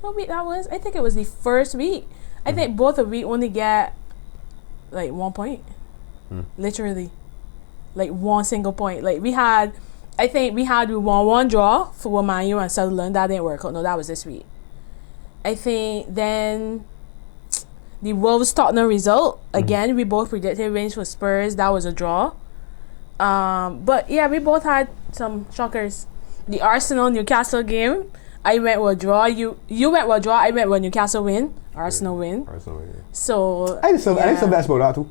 What week that was? I think it was the first week. I think both of we only get like 1 point. Literally. Like 1 single point. Like I think we had 1-1 draw for Man U and Sutherland. That didn't work out. No, that was this week. I think then the Wolves Tottenham result. Again, we both predicted wins for Spurs. That was a draw. But yeah, we both had some shockers. The Arsenal Newcastle game, I went with a draw. You went with a draw. I went with Newcastle win. Arsenal win. Arsenal win. Yeah. So I just best about that too.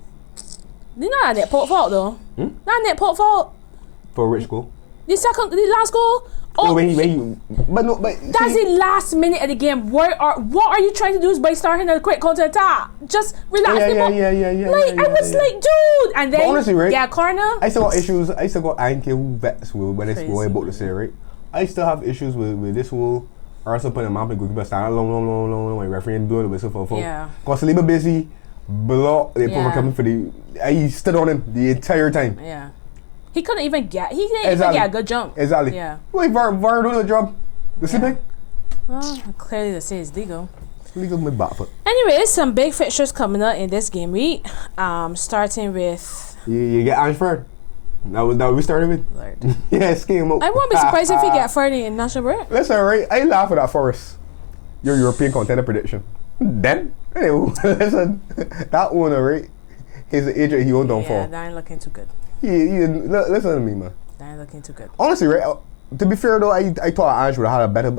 You know that net pot fault though. That net pot fault. For which goal? The last goal. Oh, but that's the last minute of the game. What are you trying to do is by starting a quick counter attack? Just relax the ball. Yeah. Like I was like, dude, and then honestly, right? Yeah, corner. I still got issues. I still got ankle vets with when it's going about to say, right? I still have issues with this whole Arsenal putting a map and goalkeeper standing long, my referee and blowing the whistle for a foul. Yeah. Cause Saliba busy block the coming for the. He stood on him the entire time. Yeah. He couldn't even get. He didn't even get a good jump. Exactly. Yeah. Wait, VAR doing the job. The sleeping. Well, clearly they say it's legal. Legal with back foot. Anyways, some big fixtures coming up in this game week. Starting with. You get Ashford. That was we started with. Lord. Yeah, scheme up. I won't be surprised if he get 30 in national break. That's alright. I laugh at that for us. Your European contender prediction. Then anyway, listen, that one alright. He's the agent. He won't don't fall. Yeah, that ain't looking too good. Listen to me, man. That ain't looking too good. Honestly, right? To be fair though, I thought Ange would have had a better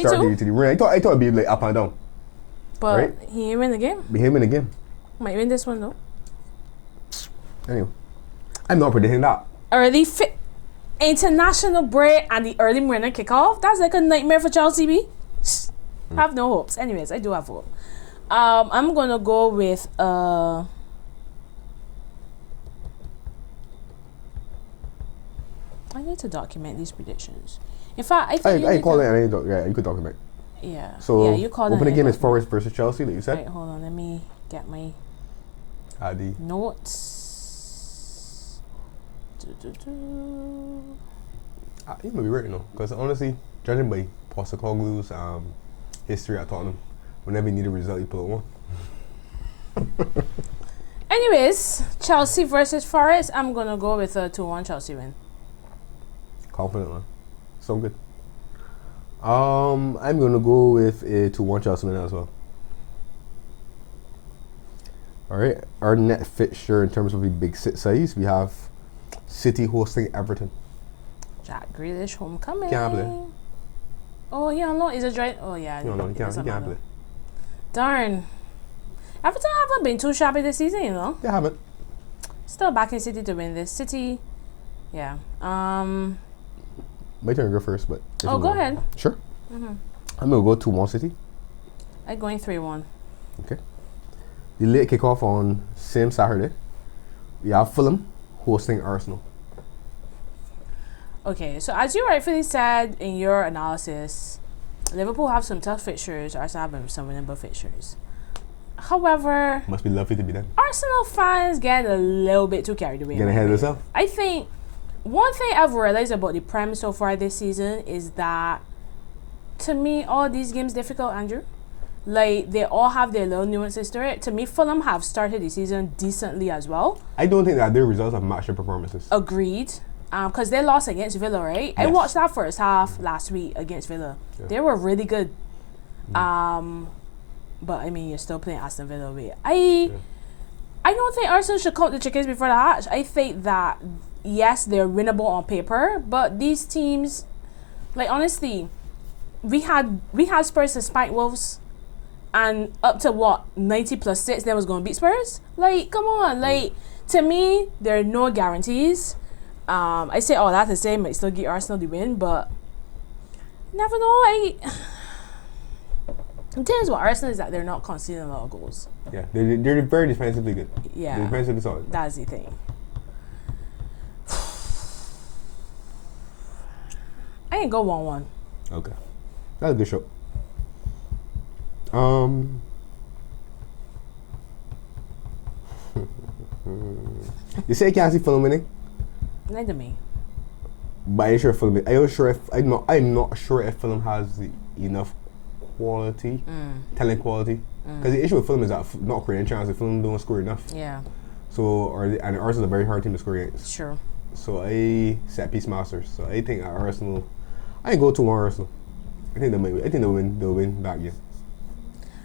start to the ring. I thought it'd be like up and down. But right? he ain't win the game. Be him in the game. Might win this one though. Anyway, I'm not predicting that. Early international break and the early morning kickoff. That's like a nightmare for Chelsea. B. Have no hopes. Anyways, I do have hope. I'm gonna go with I need to document these predictions. In fact, I think I call it. Yeah, you could document. Yeah. So yeah, you call it. Opening game is Forest versus Chelsea. Like you said. Right, hold on. Let me get my ID notes. You may be right, because honestly, judging by Postecoglou's history at Tottenham, whenever you need a result, you pull one. Anyways, Chelsea versus Forest. I'm gonna go with a 2-1 Chelsea win. Confident, man. So good. I'm gonna go with a 2-1 Chelsea win as well. All right, our net fixture in terms of the big sit size, we have City hosting Everton. Jack Grealish homecoming. Can't play. Oh, he on loan. Is it right? Oh yeah. No, he can't play. Darn. Everton haven't been too shabby this season, They haven't. Still backing City to win this. City, yeah. My turn to go first, but... Oh, go ahead. Sure. I'm going to go 2-1 City. I'm going 3-1. Okay. The late kickoff on same Saturday. We have Fulham hosting Arsenal. Okay, so as you rightfully said in your analysis, Liverpool have some tough fixtures. Arsenal have some winnable fixtures. However, must be lovely to be them. Arsenal fans get a little bit too carried away. Getting ahead of themselves. I think one thing I've realized about the Prem so far this season is that, to me, all these games difficult, Andrew. Like, they all have their little nuances to it. To me, Fulham have started the season decently as well. I don't think that their results have matched their performances. Agreed. Because they lost against Villa, right? Yes. I watched that first half last week against Villa. Yeah. They were really good. But I mean, you're still playing Aston Villa away. I don't think Arsenal should count the chickens before the hatch. I think that, yes, they're winnable on paper, but these teams, like, honestly, we had Spurs to spike Wolves, and up to 90 plus 6, they was going to beat Spurs. Like, come on. Like, to me, there are no guarantees. I say all that to say might still give Arsenal the win, but never know. The thing is with Arsenal is that they're not conceding a lot of goals. Yeah, they're very defensively good. Yeah, they're defensively solid. That's the thing. I can go 1-1. Okay, that's a good show. You say you can't see Fulham winning? Neither me. But I'm sure Fulham. I'm not sure if Fulham has enough quality, talent quality. Because the issue with Fulham is that not creating chances. Fulham don't score enough. Yeah. So and Arsenal is a very hard team to score against. Sure. So I set piece masters. So I think Arsenal. I can go 2-1 Arsenal. I think they'll win. They'll win that game.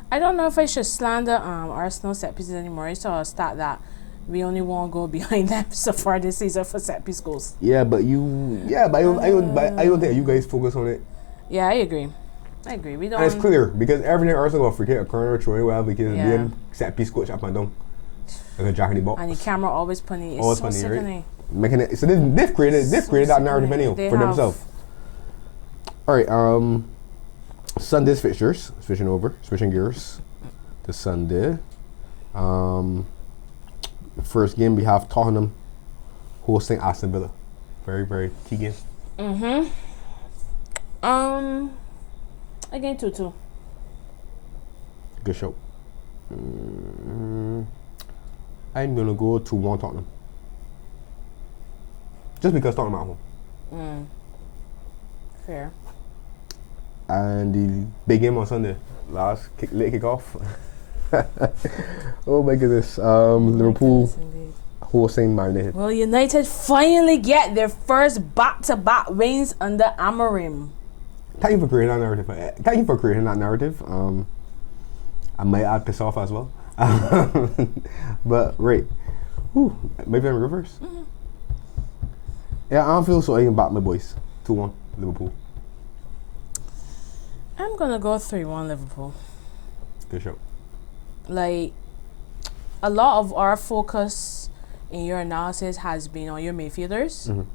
I don't know if I should slander Arsenal set pieces anymore. I saw a stat that we only won't go behind them so far this season for set piece goals. Yeah, but I don't think you guys focus on it. Yeah, I agree. We don't. And it's clear because everything Arsenal will forget a corner, throwing well because then set piece coach up and down. Like a jack in the box. And the camera always punny. It's always so sickening. Right? Making it so they've created that narrative anyway for themselves. Alright, Sunday's fixtures. Switching gears to Sunday. First game we have Tottenham hosting Aston Villa. Very, very key game. Again 2-2. Good show. I'm gonna go 2-1 Tottenham. Just because Tottenham at home. Fair. And the big game on Sunday, late kickoff. Oh my goodness. Liverpool hosting Man United. Will United finally get their first back-to-back wins under Amorim? Thank you for creating that narrative. I might add piss off as well. But right. Maybe I'm reverse. Yeah, I don't feel so I can back my boys. 2-1 Liverpool. I'm gonna go 3-1 Liverpool. Good show. Like, a lot of our focus in your analysis has been on your midfielders,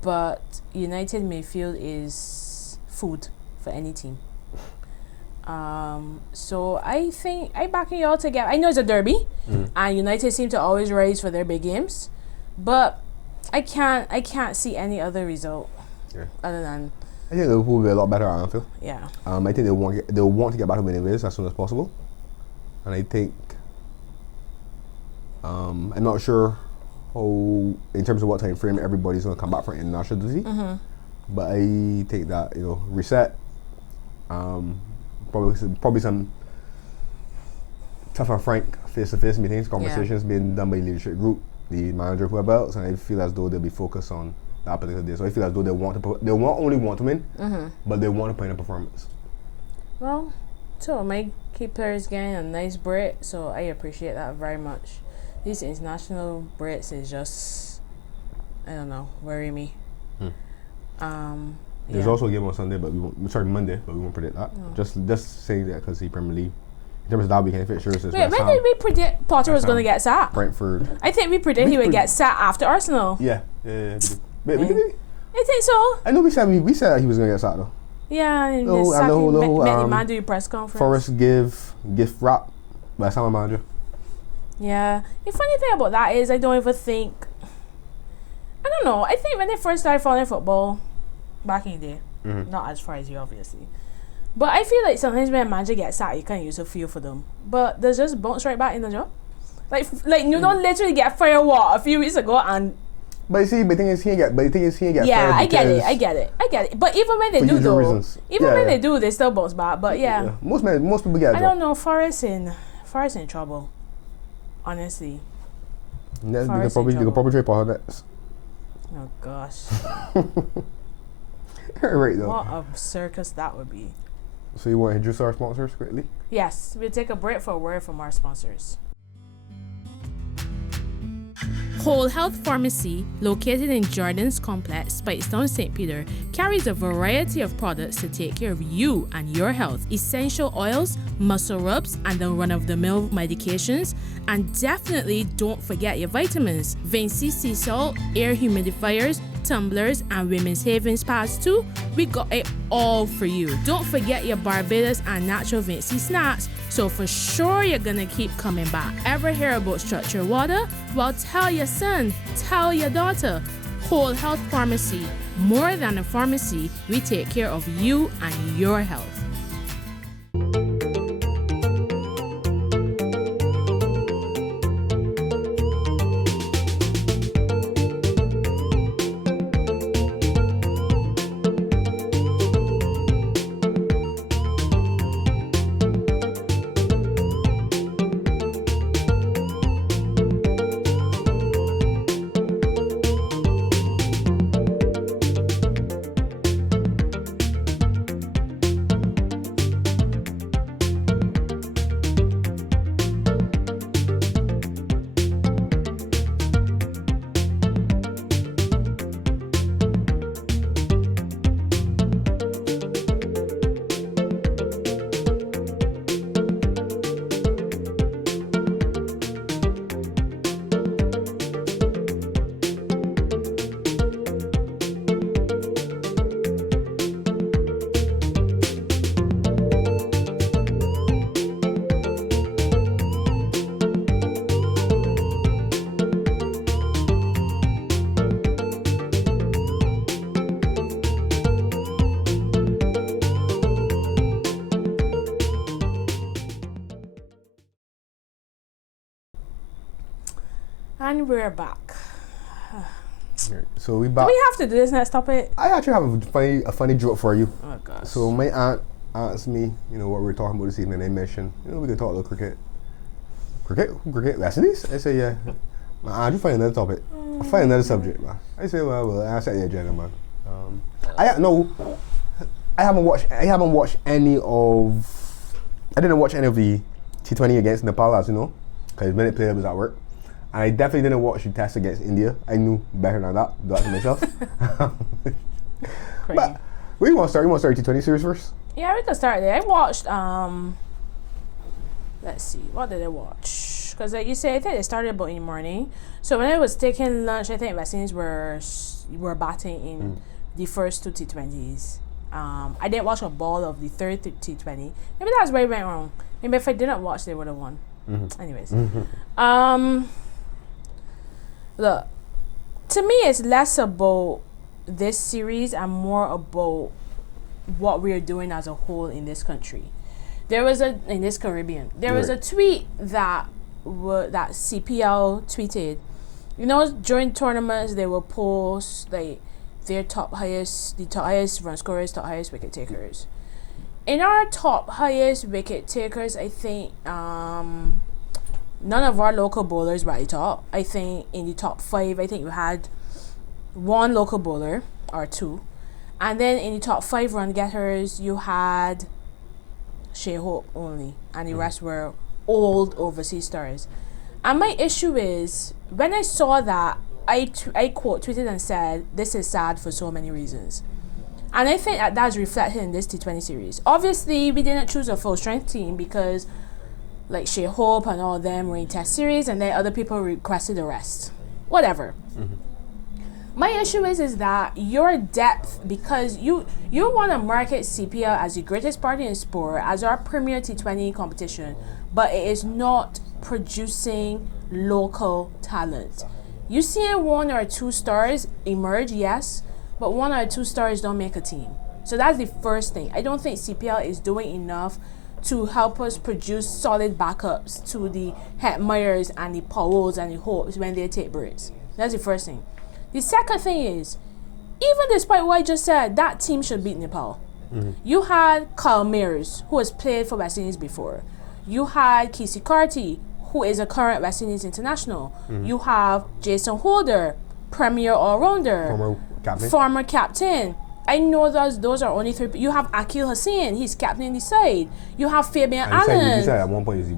but United midfield is food for any team. So I think I back you all together. I know it's a derby, and United seem to always rise for their big games, but I can't see any other result other than. I think Liverpool will be a lot better at Anfield. Yeah. I think they'll want to get back to winning ways as soon as possible, and I think I'm not sure how, in terms of what time frame everybody's going to come back for international duty. But I think that, reset, probably some tough and frank face-to-face meetings, conversations being done by the leadership group, the manager, whoever else, and I feel as though they'll be focused on that particular day. So I feel as though they won't only want to win, but they want to put in a performance. Well, so my key players getting a nice break, so I appreciate that very much. These international breaks is just, I don't know, worry me. There's also a game on Sunday, but Monday, but we won't predict that. Just saying that because the Premier League, in terms of that weekend fixtures, wait, when did we predict Potter was going to get sacked? Brentford. I think we predicted he would get sacked after Arsenal. Yeah. Wait, we did? I think so. I know we said that he was going to get sacked though. Yeah, and the whole man do press conference. Forrest gift wrap by Summer Manager. Yeah. The funny thing about that is I don't even think, I don't know, I think when they first started following football back in the day, not as far as you obviously, but I feel like sometimes when a manager gets sacked, you can't use a feel for them, but there's just bounce right back in the job. Like you don't literally get fired a few weeks ago and. But you see, the thing is he ain't get fired. Yeah, I get it. But even when they do though, reasons. When they do, they still bounce back. But yeah. Most people get a job. I don't know, Forrest in trouble. Honestly. They could probably trade Paul next. Oh gosh. Right though. What a circus that would be. So you want to introduce our sponsors quickly? Yes, we'll take a break for a word from our sponsors. Whole Health Pharmacy, located in Jordan's Complex, Speightstown, St. Peter, carries a variety of products to take care of you and your health. Essential oils, muscle rubs, and the run-of-the-mill medications. And definitely don't forget your vitamins. Vinci sea salt, air humidifiers, tumblers, and women's havens pads too. We got it all for you. Don't forget your Barbados and natural Vinci snacks. So for sure you're gonna keep coming back. Ever hear about structured water? Well, tell your son, tell your daughter. Whole Health Pharmacy. More than a pharmacy, we take care of you and your health. And we're back. So we back. Do we have to do this next topic? I actually have a funny joke for you. Oh gosh. So my aunt asked me, what we were talking about this evening. They mentioned, we could talk a little cricket. Cricket? West Indies? I say, yeah. My aunt, you find another topic. I find another subject, man. I say, well, I set the agenda, man. I didn't watch any of the T20 against Nepal, as you know, because minute player was at work. And I definitely didn't watch the test against India. I knew better than that. Do that to myself. But where you want to start? You want to start T20 series first? Yeah, we can start there. I watched, let's see, what did I watch? Because like you said, I think they started about in the morning. So when I was taking lunch, I think West Indies were batting in the first two T20s. I didn't watch a ball of the third T20. Maybe that's where it went wrong. Maybe if I didn't watch, they would have won. Anyways. Look, to me, it's less about this series and more about what we're doing as a whole in this country. In this Caribbean. There was a tweet that CPL tweeted. You know, during tournaments, they will post like their the top highest run scorers, top highest wicket takers. In our top highest wicket takers, I think none of our local bowlers were at the top. I think in the top 5, I think we had one local bowler or two, and then in the top 5 run getters, you had Shea Hope only, and the rest were old overseas stars. And my issue is, when I saw that, I quote tweeted and said, "This is sad for so many reasons." And I think that's reflected in this T20 series. Obviously, we didn't choose a full strength team because like Shea Hope and all of them were in test series, and then other people requested the rest. Whatever. My issue is that your depth, because you want to market CPL as the greatest party in sport, as our premier T20 competition, but it is not producing local talent. You see 1 or 2 stars emerge, yes, but 1 or 2 stars don't make a team. So that's the first thing. I don't think CPL is doing enough to help us produce solid backups to the Hetmeyers and the Powells and the Hopes when they take breaks. That's the first thing. The second thing is, even despite what I just said, that team should beat Nepal. You had Kyle Mears, who has played for West Indies before. You had Kesey Carty, who is a current West Indies international. You have Jason Holder, premier all-rounder, former captain. I know those are only 3. You have Akil Hussain, he's captaining the side. You have Fabian Allen. You said at one point he's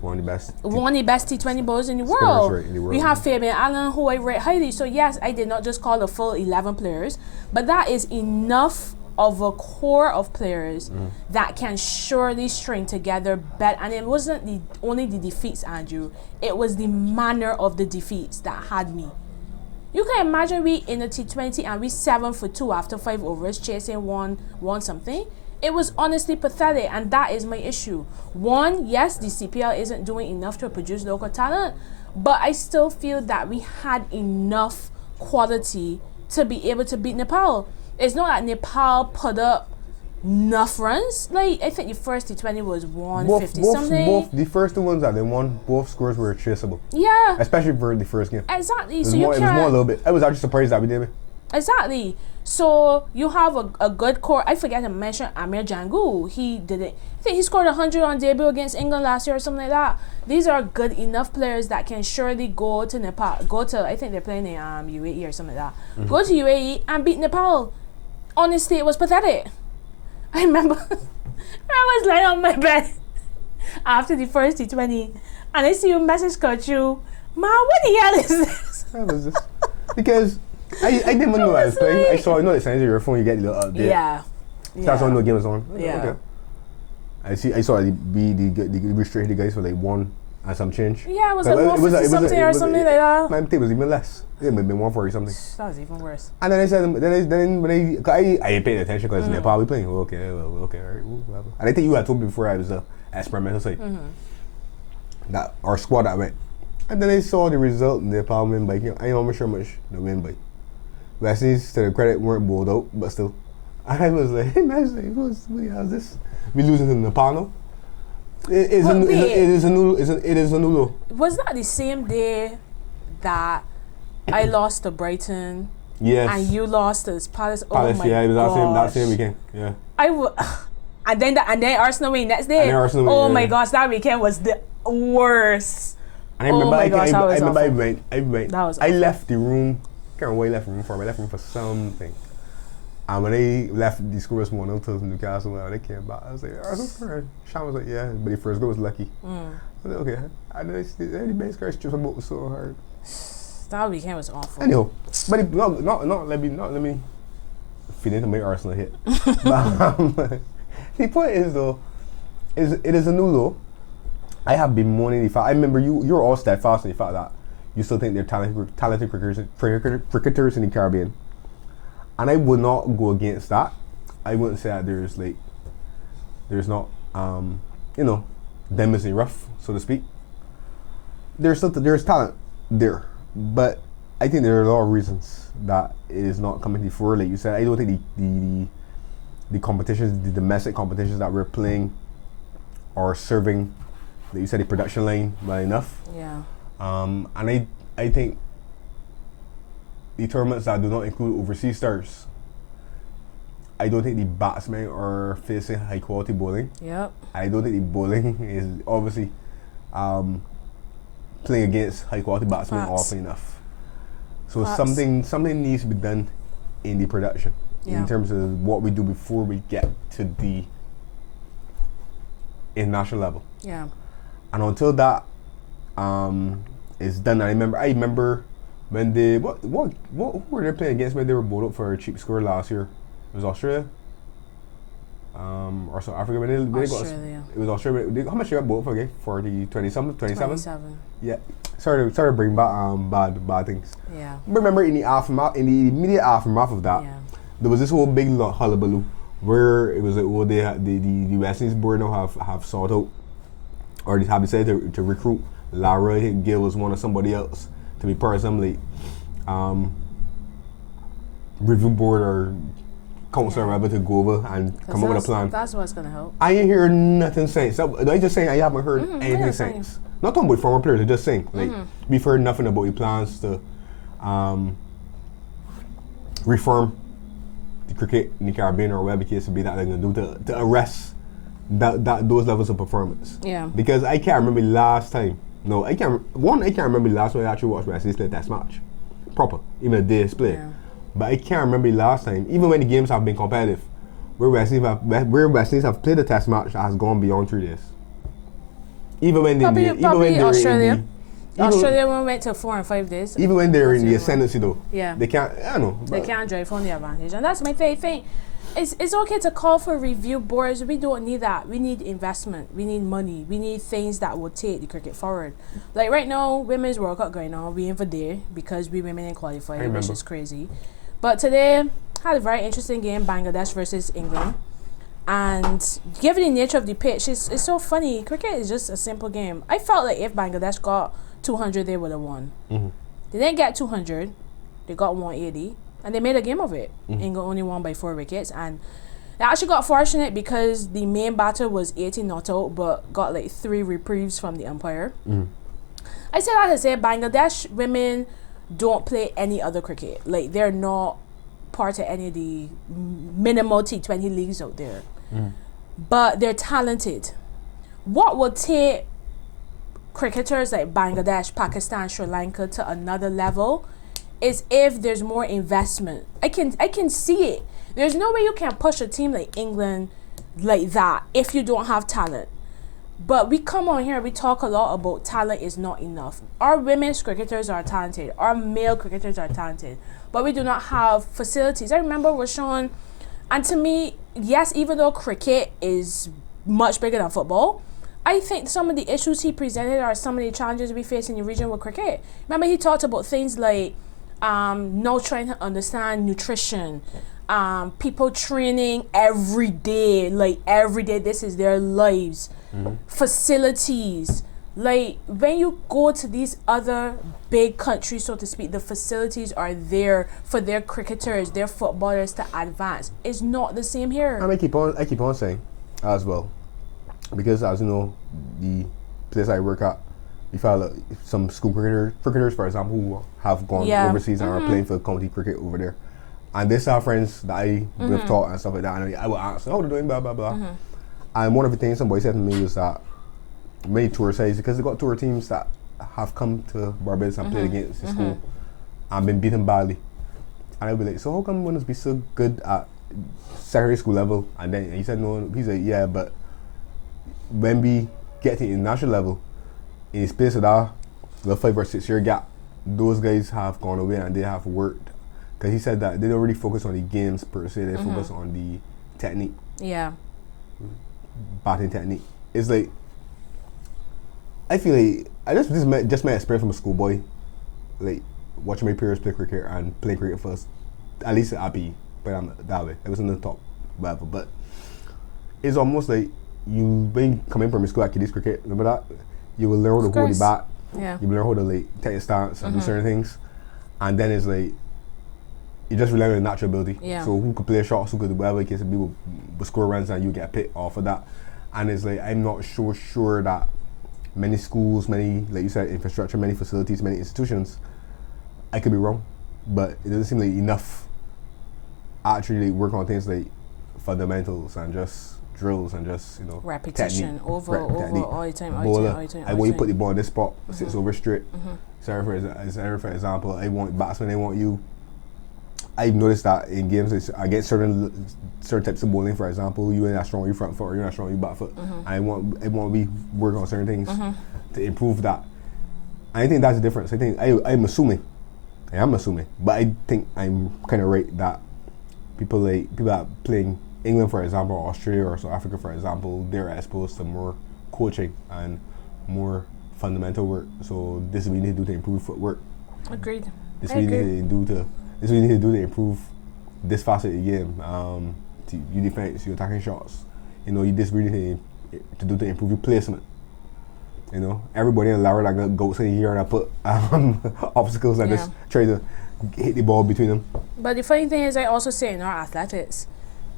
one of the best T20 bowlers in the world. Right in the world. You have Fabian Allen, who I rate highly. So yes, I did not just call the full 11 players, but that is enough of a core of players that can surely string together better. And it wasn't only the defeats, Andrew. It was the manner of the defeats that had me. You can imagine we in the T20 and we 7 for 2 after 5 overs chasing one something. It was honestly pathetic, and that is my issue. One, yes, the CPL isn't doing enough to produce local talent, but I still feel that we had enough quality to be able to beat Nepal. It's not that Nepal put up enough runs. Like, I think the first T20 was 150 something. Both the first 2 ones that they won, both scores were traceable. Yeah. Especially for the first game. Exactly. It was more a little bit. I was actually surprised that we did it. Exactly. So you have a good core. I forget to mention Amir Jangu. He did it. I think he scored 100 on debut against England last year or something like that. These are good enough players that can surely go to Nepal. I think they're playing in UAE or something like that. Go to UAE and beat Nepal. Honestly, it was pathetic. I remember I was lying on my bed after the first T20, and I see a message come through. Man, what the hell is this? What was this? Because I didn't even know I was playing. I saw, the signs of your phone, you get the little update. Yeah. So that's when the game was on. Yeah. Okay. I saw the restricted guys for like 1 and some change. Yeah, it was like 150 something or something like that. My take was even less. It might have been 140 something. That was even worse. And then I said, then when I ain't paying attention because Nepal we playing. Okay, all right, whatever. And I think you had told me before I was experimental side that our squad that went. And then I saw the result in Nepal win by. I don't sure much the win by. West Indies, to the credit, weren't bowled out, but still. And I was like, hey man, what the hell is this? We losing to Nepal now? It is a new low. Was that the same day that I lost to Brighton? Yes. And you lost to Palace. Palace, oh my yeah, it was gosh. that same weekend. Yeah. And then Arsenal win next day. My gosh, that weekend was the worst. And I remember, I left the room. I can't remember what I left the room for. I left the room for something. And when they left the score was 1-0 to Newcastle, when they came back, I was like, Arsenal scored. Sean was like, yeah, but the first goal was lucky. I was like, okay. And then the base guys just about so hard. That weekend was awful. Anyhow, but not let me feed into my Arsenal hit. But the point is though, it is a new low. I have been mourning the fact. I remember you're all steadfast in the fact that you still think they're talented cricketers in the Caribbean. And I would not go against that. I wouldn't say that there's not them is in rough, so to speak. There's talent there, but I think there are a lot of reasons that it is not coming to fore. Like you said, I don't think the competitions, the domestic competitions that we're playing, are serving, like you said, the production line well enough. Yeah. And I think the tournaments that do not include overseas stars, I don't think the batsmen are facing high quality bowling. Yep. I don't think the bowling is obviously playing against high quality batsmen often enough. So something needs to be done in the production in terms of what we do before we get to the international level. Yeah. And until that is done, I remember when they what who were they playing against when they were bowled up for a cheap score last year? It was Australia. Or South Africa. When they Australia. It was Australia. How much they got bowled for again? 27? 27. Yeah. Sorry to bring back bad things. Yeah. Remember in the immediate aftermath of that, there was this whole big hullabaloo where it was like, the West Indies board now have sought out, or they have decided to recruit Lara Gill was one or somebody else to be part of some like review board or council or whatever to go over and come up with a plan. That's what's gonna help. I ain't hear nothing since. So, I just saying I haven't heard anything since. Not talking about former players, I just saying like we've heard nothing about the plans to reform the cricket in the Caribbean or whatever the case would be that they're gonna do to arrest those levels of performance. Yeah. Because I can't remember last time. No, I can't remember last time I actually watched West Indies play a test match. Proper. Even a day's play. Yeah. But I can't remember last time, even when the games have been competitive, where West Indies have played a test match that has gone beyond 3 days. Even when Australia went to 4 and 5 days. Even when they're in the ascendancy though. Yeah. They can't, I don't know. They can't drive on the advantage. And that's my favorite thing. It's okay to call for review boards. We don't need that. We need investment. We need money. We need things that will take the cricket forward. Like right now, Women's World Cup going on. We in for there because we women in qualify, which is crazy. But today, had a very interesting game, Bangladesh versus England. And given the nature of the pitch, it's so funny. Cricket is just a simple game. I felt like if Bangladesh got 200, they would have won. Mm-hmm. They didn't get 200. They got 180. And they made a game of it. Mm-hmm. England only won by 4 wickets. And they actually got fortunate because the main batter was 80 not out, but got like 3 reprieves from the umpire. Mm-hmm. I say that to say Bangladesh women don't play any other cricket. Like, they're not part of any of the minimal T20 leagues out there. Mm. But they're talented. What will take cricketers like Bangladesh, Pakistan, Sri Lanka to another level is if there's more investment. I can see it. There's no way you can push a team like England like that if you don't have talent. But we come on here, we talk a lot about talent is not enough. Our women's cricketers are talented. Our male cricketers are talented. But we do not have facilities. I remember we're showing, and to me, yes, even though cricket is much bigger than football, I think some of the issues he presented are some of the challenges we face in the region with cricket. Remember, he talked about things like not trying to understand nutrition, people training every day, this is their lives. Mm-hmm. Facilities, like when you go to these other big countries, so to speak, the facilities are there for their cricketers, their footballers to advance. It's not the same here. And I keep on saying as well, because as you know, the place I work at, we found some school cricketers, for example, who have gone overseas and are playing for county cricket over there, and they have friends that I have taught and stuff like that, and I will ask, how they're doing, blah blah blah. Mm-hmm. And one of the things somebody said to me was that many tour sides, because they got tour teams that have come to Barbados and played against the school and been beaten badly. And I'd be like, so how come women be so good at secondary school level? And then he said no. He's like, yeah, but when we get to the international level, in the space of that, the 5 or 6 year gap, those guys have gone away and they have worked. Because he said that they don't really focus on the games per se, they focus on the technique. Yeah. Batting technique. It's like, I feel like I just my experience from a schoolboy, like watching my peers play cricket and playing cricket first. At least I'd be, but I'm that way. I was in the top, whatever. But it's almost like when you come in from school at kiddies cricket, remember that? You will learn how to hold the bat. Yeah. You will learn how to like take a stance and do certain things, and then it's like you just rely on your natural ability. Yeah. So who could play shots, who could do whatever case people will score runs and you get a pick off of that. And it's like I'm not sure that many schools, many, like you said, infrastructure, many facilities, many institutions, I could be wrong, but it doesn't seem like enough actually work on things like fundamentals and just drills and just, repetition, technique, over, technique. all the time, And when you put the ball in this spot, sits over straight. So for example, batsmen, they want you. I've noticed that in games, I get certain types of bowling. For example, you ain't that strong with your front foot, or you're not strong with your back foot. And I want we work on certain things to improve that. And I think that's the difference. I think I'm assuming, but I think I'm kind of right that people that playing England, for example, or Australia or South Africa, for example, they're exposed to more coaching and more fundamental work. So this is what we need to do to improve footwork. Agreed. This is what we need to do to improve this facet of the game. Your defense, your attacking shots. This really need to do to improve your placement. Everybody in Lara like goats in here and I put obstacles and just try to hit the ball between them. But the funny thing is, I also say in our athletics,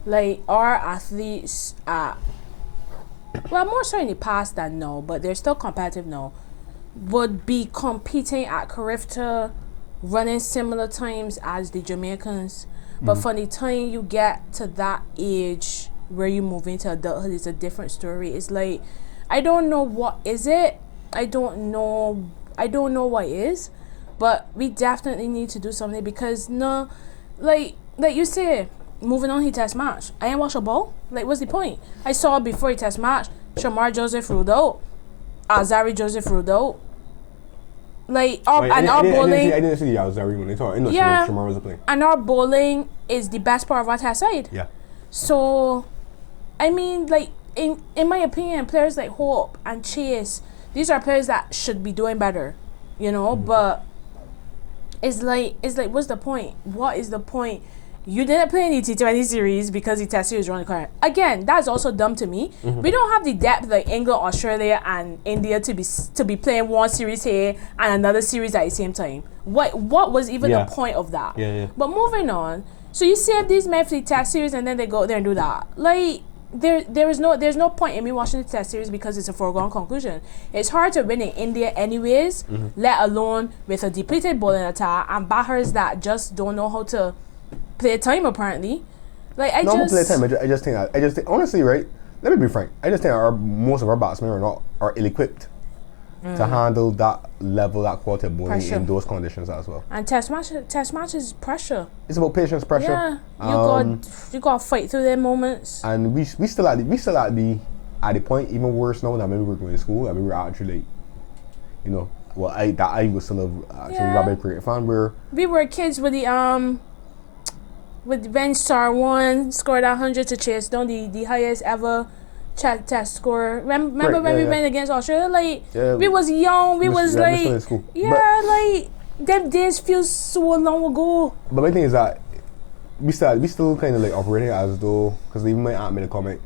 like our athletes more so in the past than now, but they're still competitive now, would be competing at Carifta, running similar times as the Jamaicans. But from the time you get to that age where you move into adulthood, it's a different story. It's like, I don't know what is it. I don't know what it is. But we definitely need to do something because like you say, moving on, he test match. I ain't watch a ball. Like, what's the point? I saw before he test match, Shamar Joseph ruled out, Azari Joseph ruled out. Like, our bowling. I didn't see the Azari when they talked. I know Shamar was playing. And our bowling is the best part of our test side. Yeah. So, I mean, like, in my opinion, players like Hope and Chase, these are players that should be doing better, but it's like, what's the point? What is the point? You didn't play any T20 series because the test series running current. Again, that's also dumb to me. We don't have the depth like England, Australia, and India to be playing one series here and another series at the same time. What was even the point of that? Yeah. But moving on, so you save these men for the test series and then they go there and do that. Like, there's no point in me watching the test series because it's a foregone conclusion. It's hard to win in India anyways, let alone with a depleted bowling attack and batters that just don't know how to play time apparently. Like, I just think honestly, right? Let me be frank. I just think most of our batsmen are ill-equipped to handle that level, that quality of bowling in those conditions as well. And test match is pressure. It's about patience, pressure. Yeah, you got to fight through their moments. And we still at the point even worse now than maybe we were going to school. I mean, we were actually, I was still actually rabbi cricket fan. We were kids with the with Ben Star one scored 100 to chase down the highest ever test score. Remember when we went against Australia? Like, we was young. We was like, like them days feel so long ago. But my thing is that we still kind of like operating as though, because they might made a comment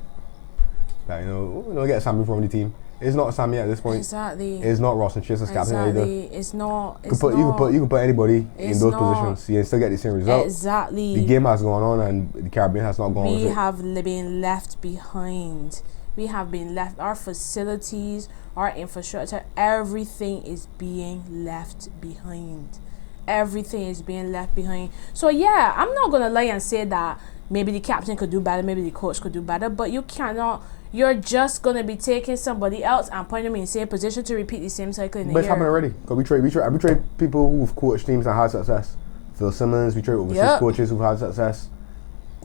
that get Sammy from the team. It's not Sammy at this point. Exactly. It's not Ross and Chase as captain either. It's not. You can put anybody in those positions. You can still get the same result. Exactly. The game has gone on and the Caribbean has not gone. We have been left behind. We have been left. Our facilities, our infrastructure, everything is being left behind. Everything is being left behind. So yeah, I'm not gonna lie and say that maybe the captain could do better, maybe the coach could do better, but you cannot. You're just gonna be taking somebody else and putting them in the same position to repeat the same cycle in a year. But it's happened already. Cause we trade people who've coached teams and had success. Phil Simmons, we trade overseas coaches who've had success.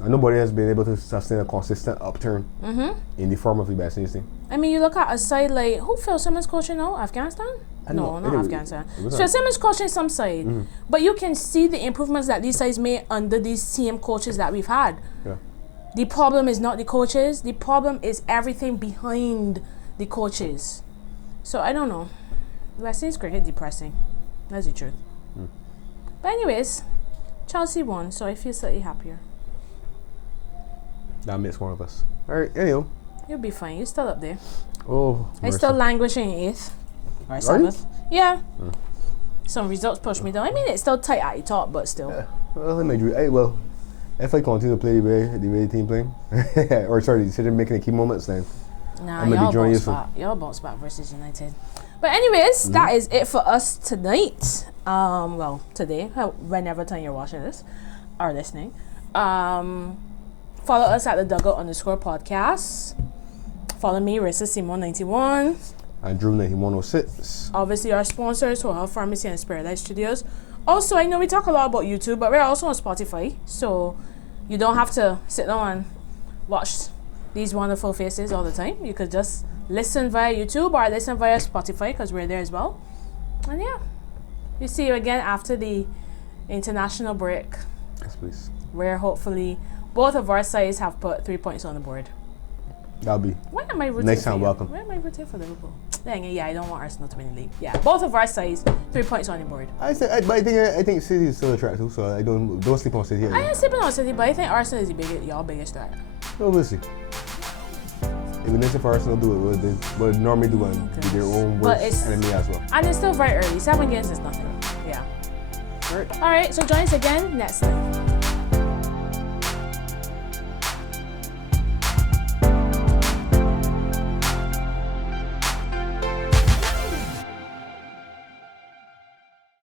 And nobody has been able to sustain a consistent upturn in the form of the best team. I mean, you look at a side like, who Phil Simmons coaching now? Afghanistan? No, not Afghanistan. Phil Simmons coaching some side. But you can see the improvements that these sides made under these same coaches that we've had. Yeah. The problem is not the coaches. The problem is everything behind the coaches. So, I don't know. West Indies cricket depressing. That's the truth. But anyways, Chelsea won, so I feel slightly happier. That makes one of us. Alright, anyhow. You'll be fine. You're still up there. Oh, I still languishing in 8th. Or 7th. Yeah. Some results pushed me down. I mean, it's still tight at the top, but still. Yeah. Well, if I continue to play the way the team playing, or sorry, decision making the key moments, then I'm gonna be joining you. Y'all bounce back versus United. But anyways, that is it for us tonight. Well, today, whenever time you're watching this or listening. Follow us at the Dugout _podcast. Follow me, Marissa Simon91. And Drew 9106. Obviously, our sponsors, Whole Health Pharmacy and Spirit Life Studios. Also, I know we talk a lot about YouTube, but we're also on Spotify. So you don't have to sit down and watch these wonderful faces all the time. You could just listen via YouTube or listen via Spotify because we're there as well. And yeah, we'll see you again after the international break, Yes, please. where hopefully both of our sides have put 3 points on the board. That'll be. Why am I rooting Next for time, you? welcome. Why am I rooting for Liverpool? Dang it, yeah, I don't want Arsenal to win the league. Yeah, both of our sides, 3 points on the board. I think City is still attractive, so I don't sleep on City. I ain't sleeping on City, but I think Arsenal is y'all biggest threat. Well, we'll see. If we need to for Arsenal do it, what they normally do and be their own But worst it's- enemy as well. And it's still very early. 7 games is nothing. Yeah. All right, so join us again next time.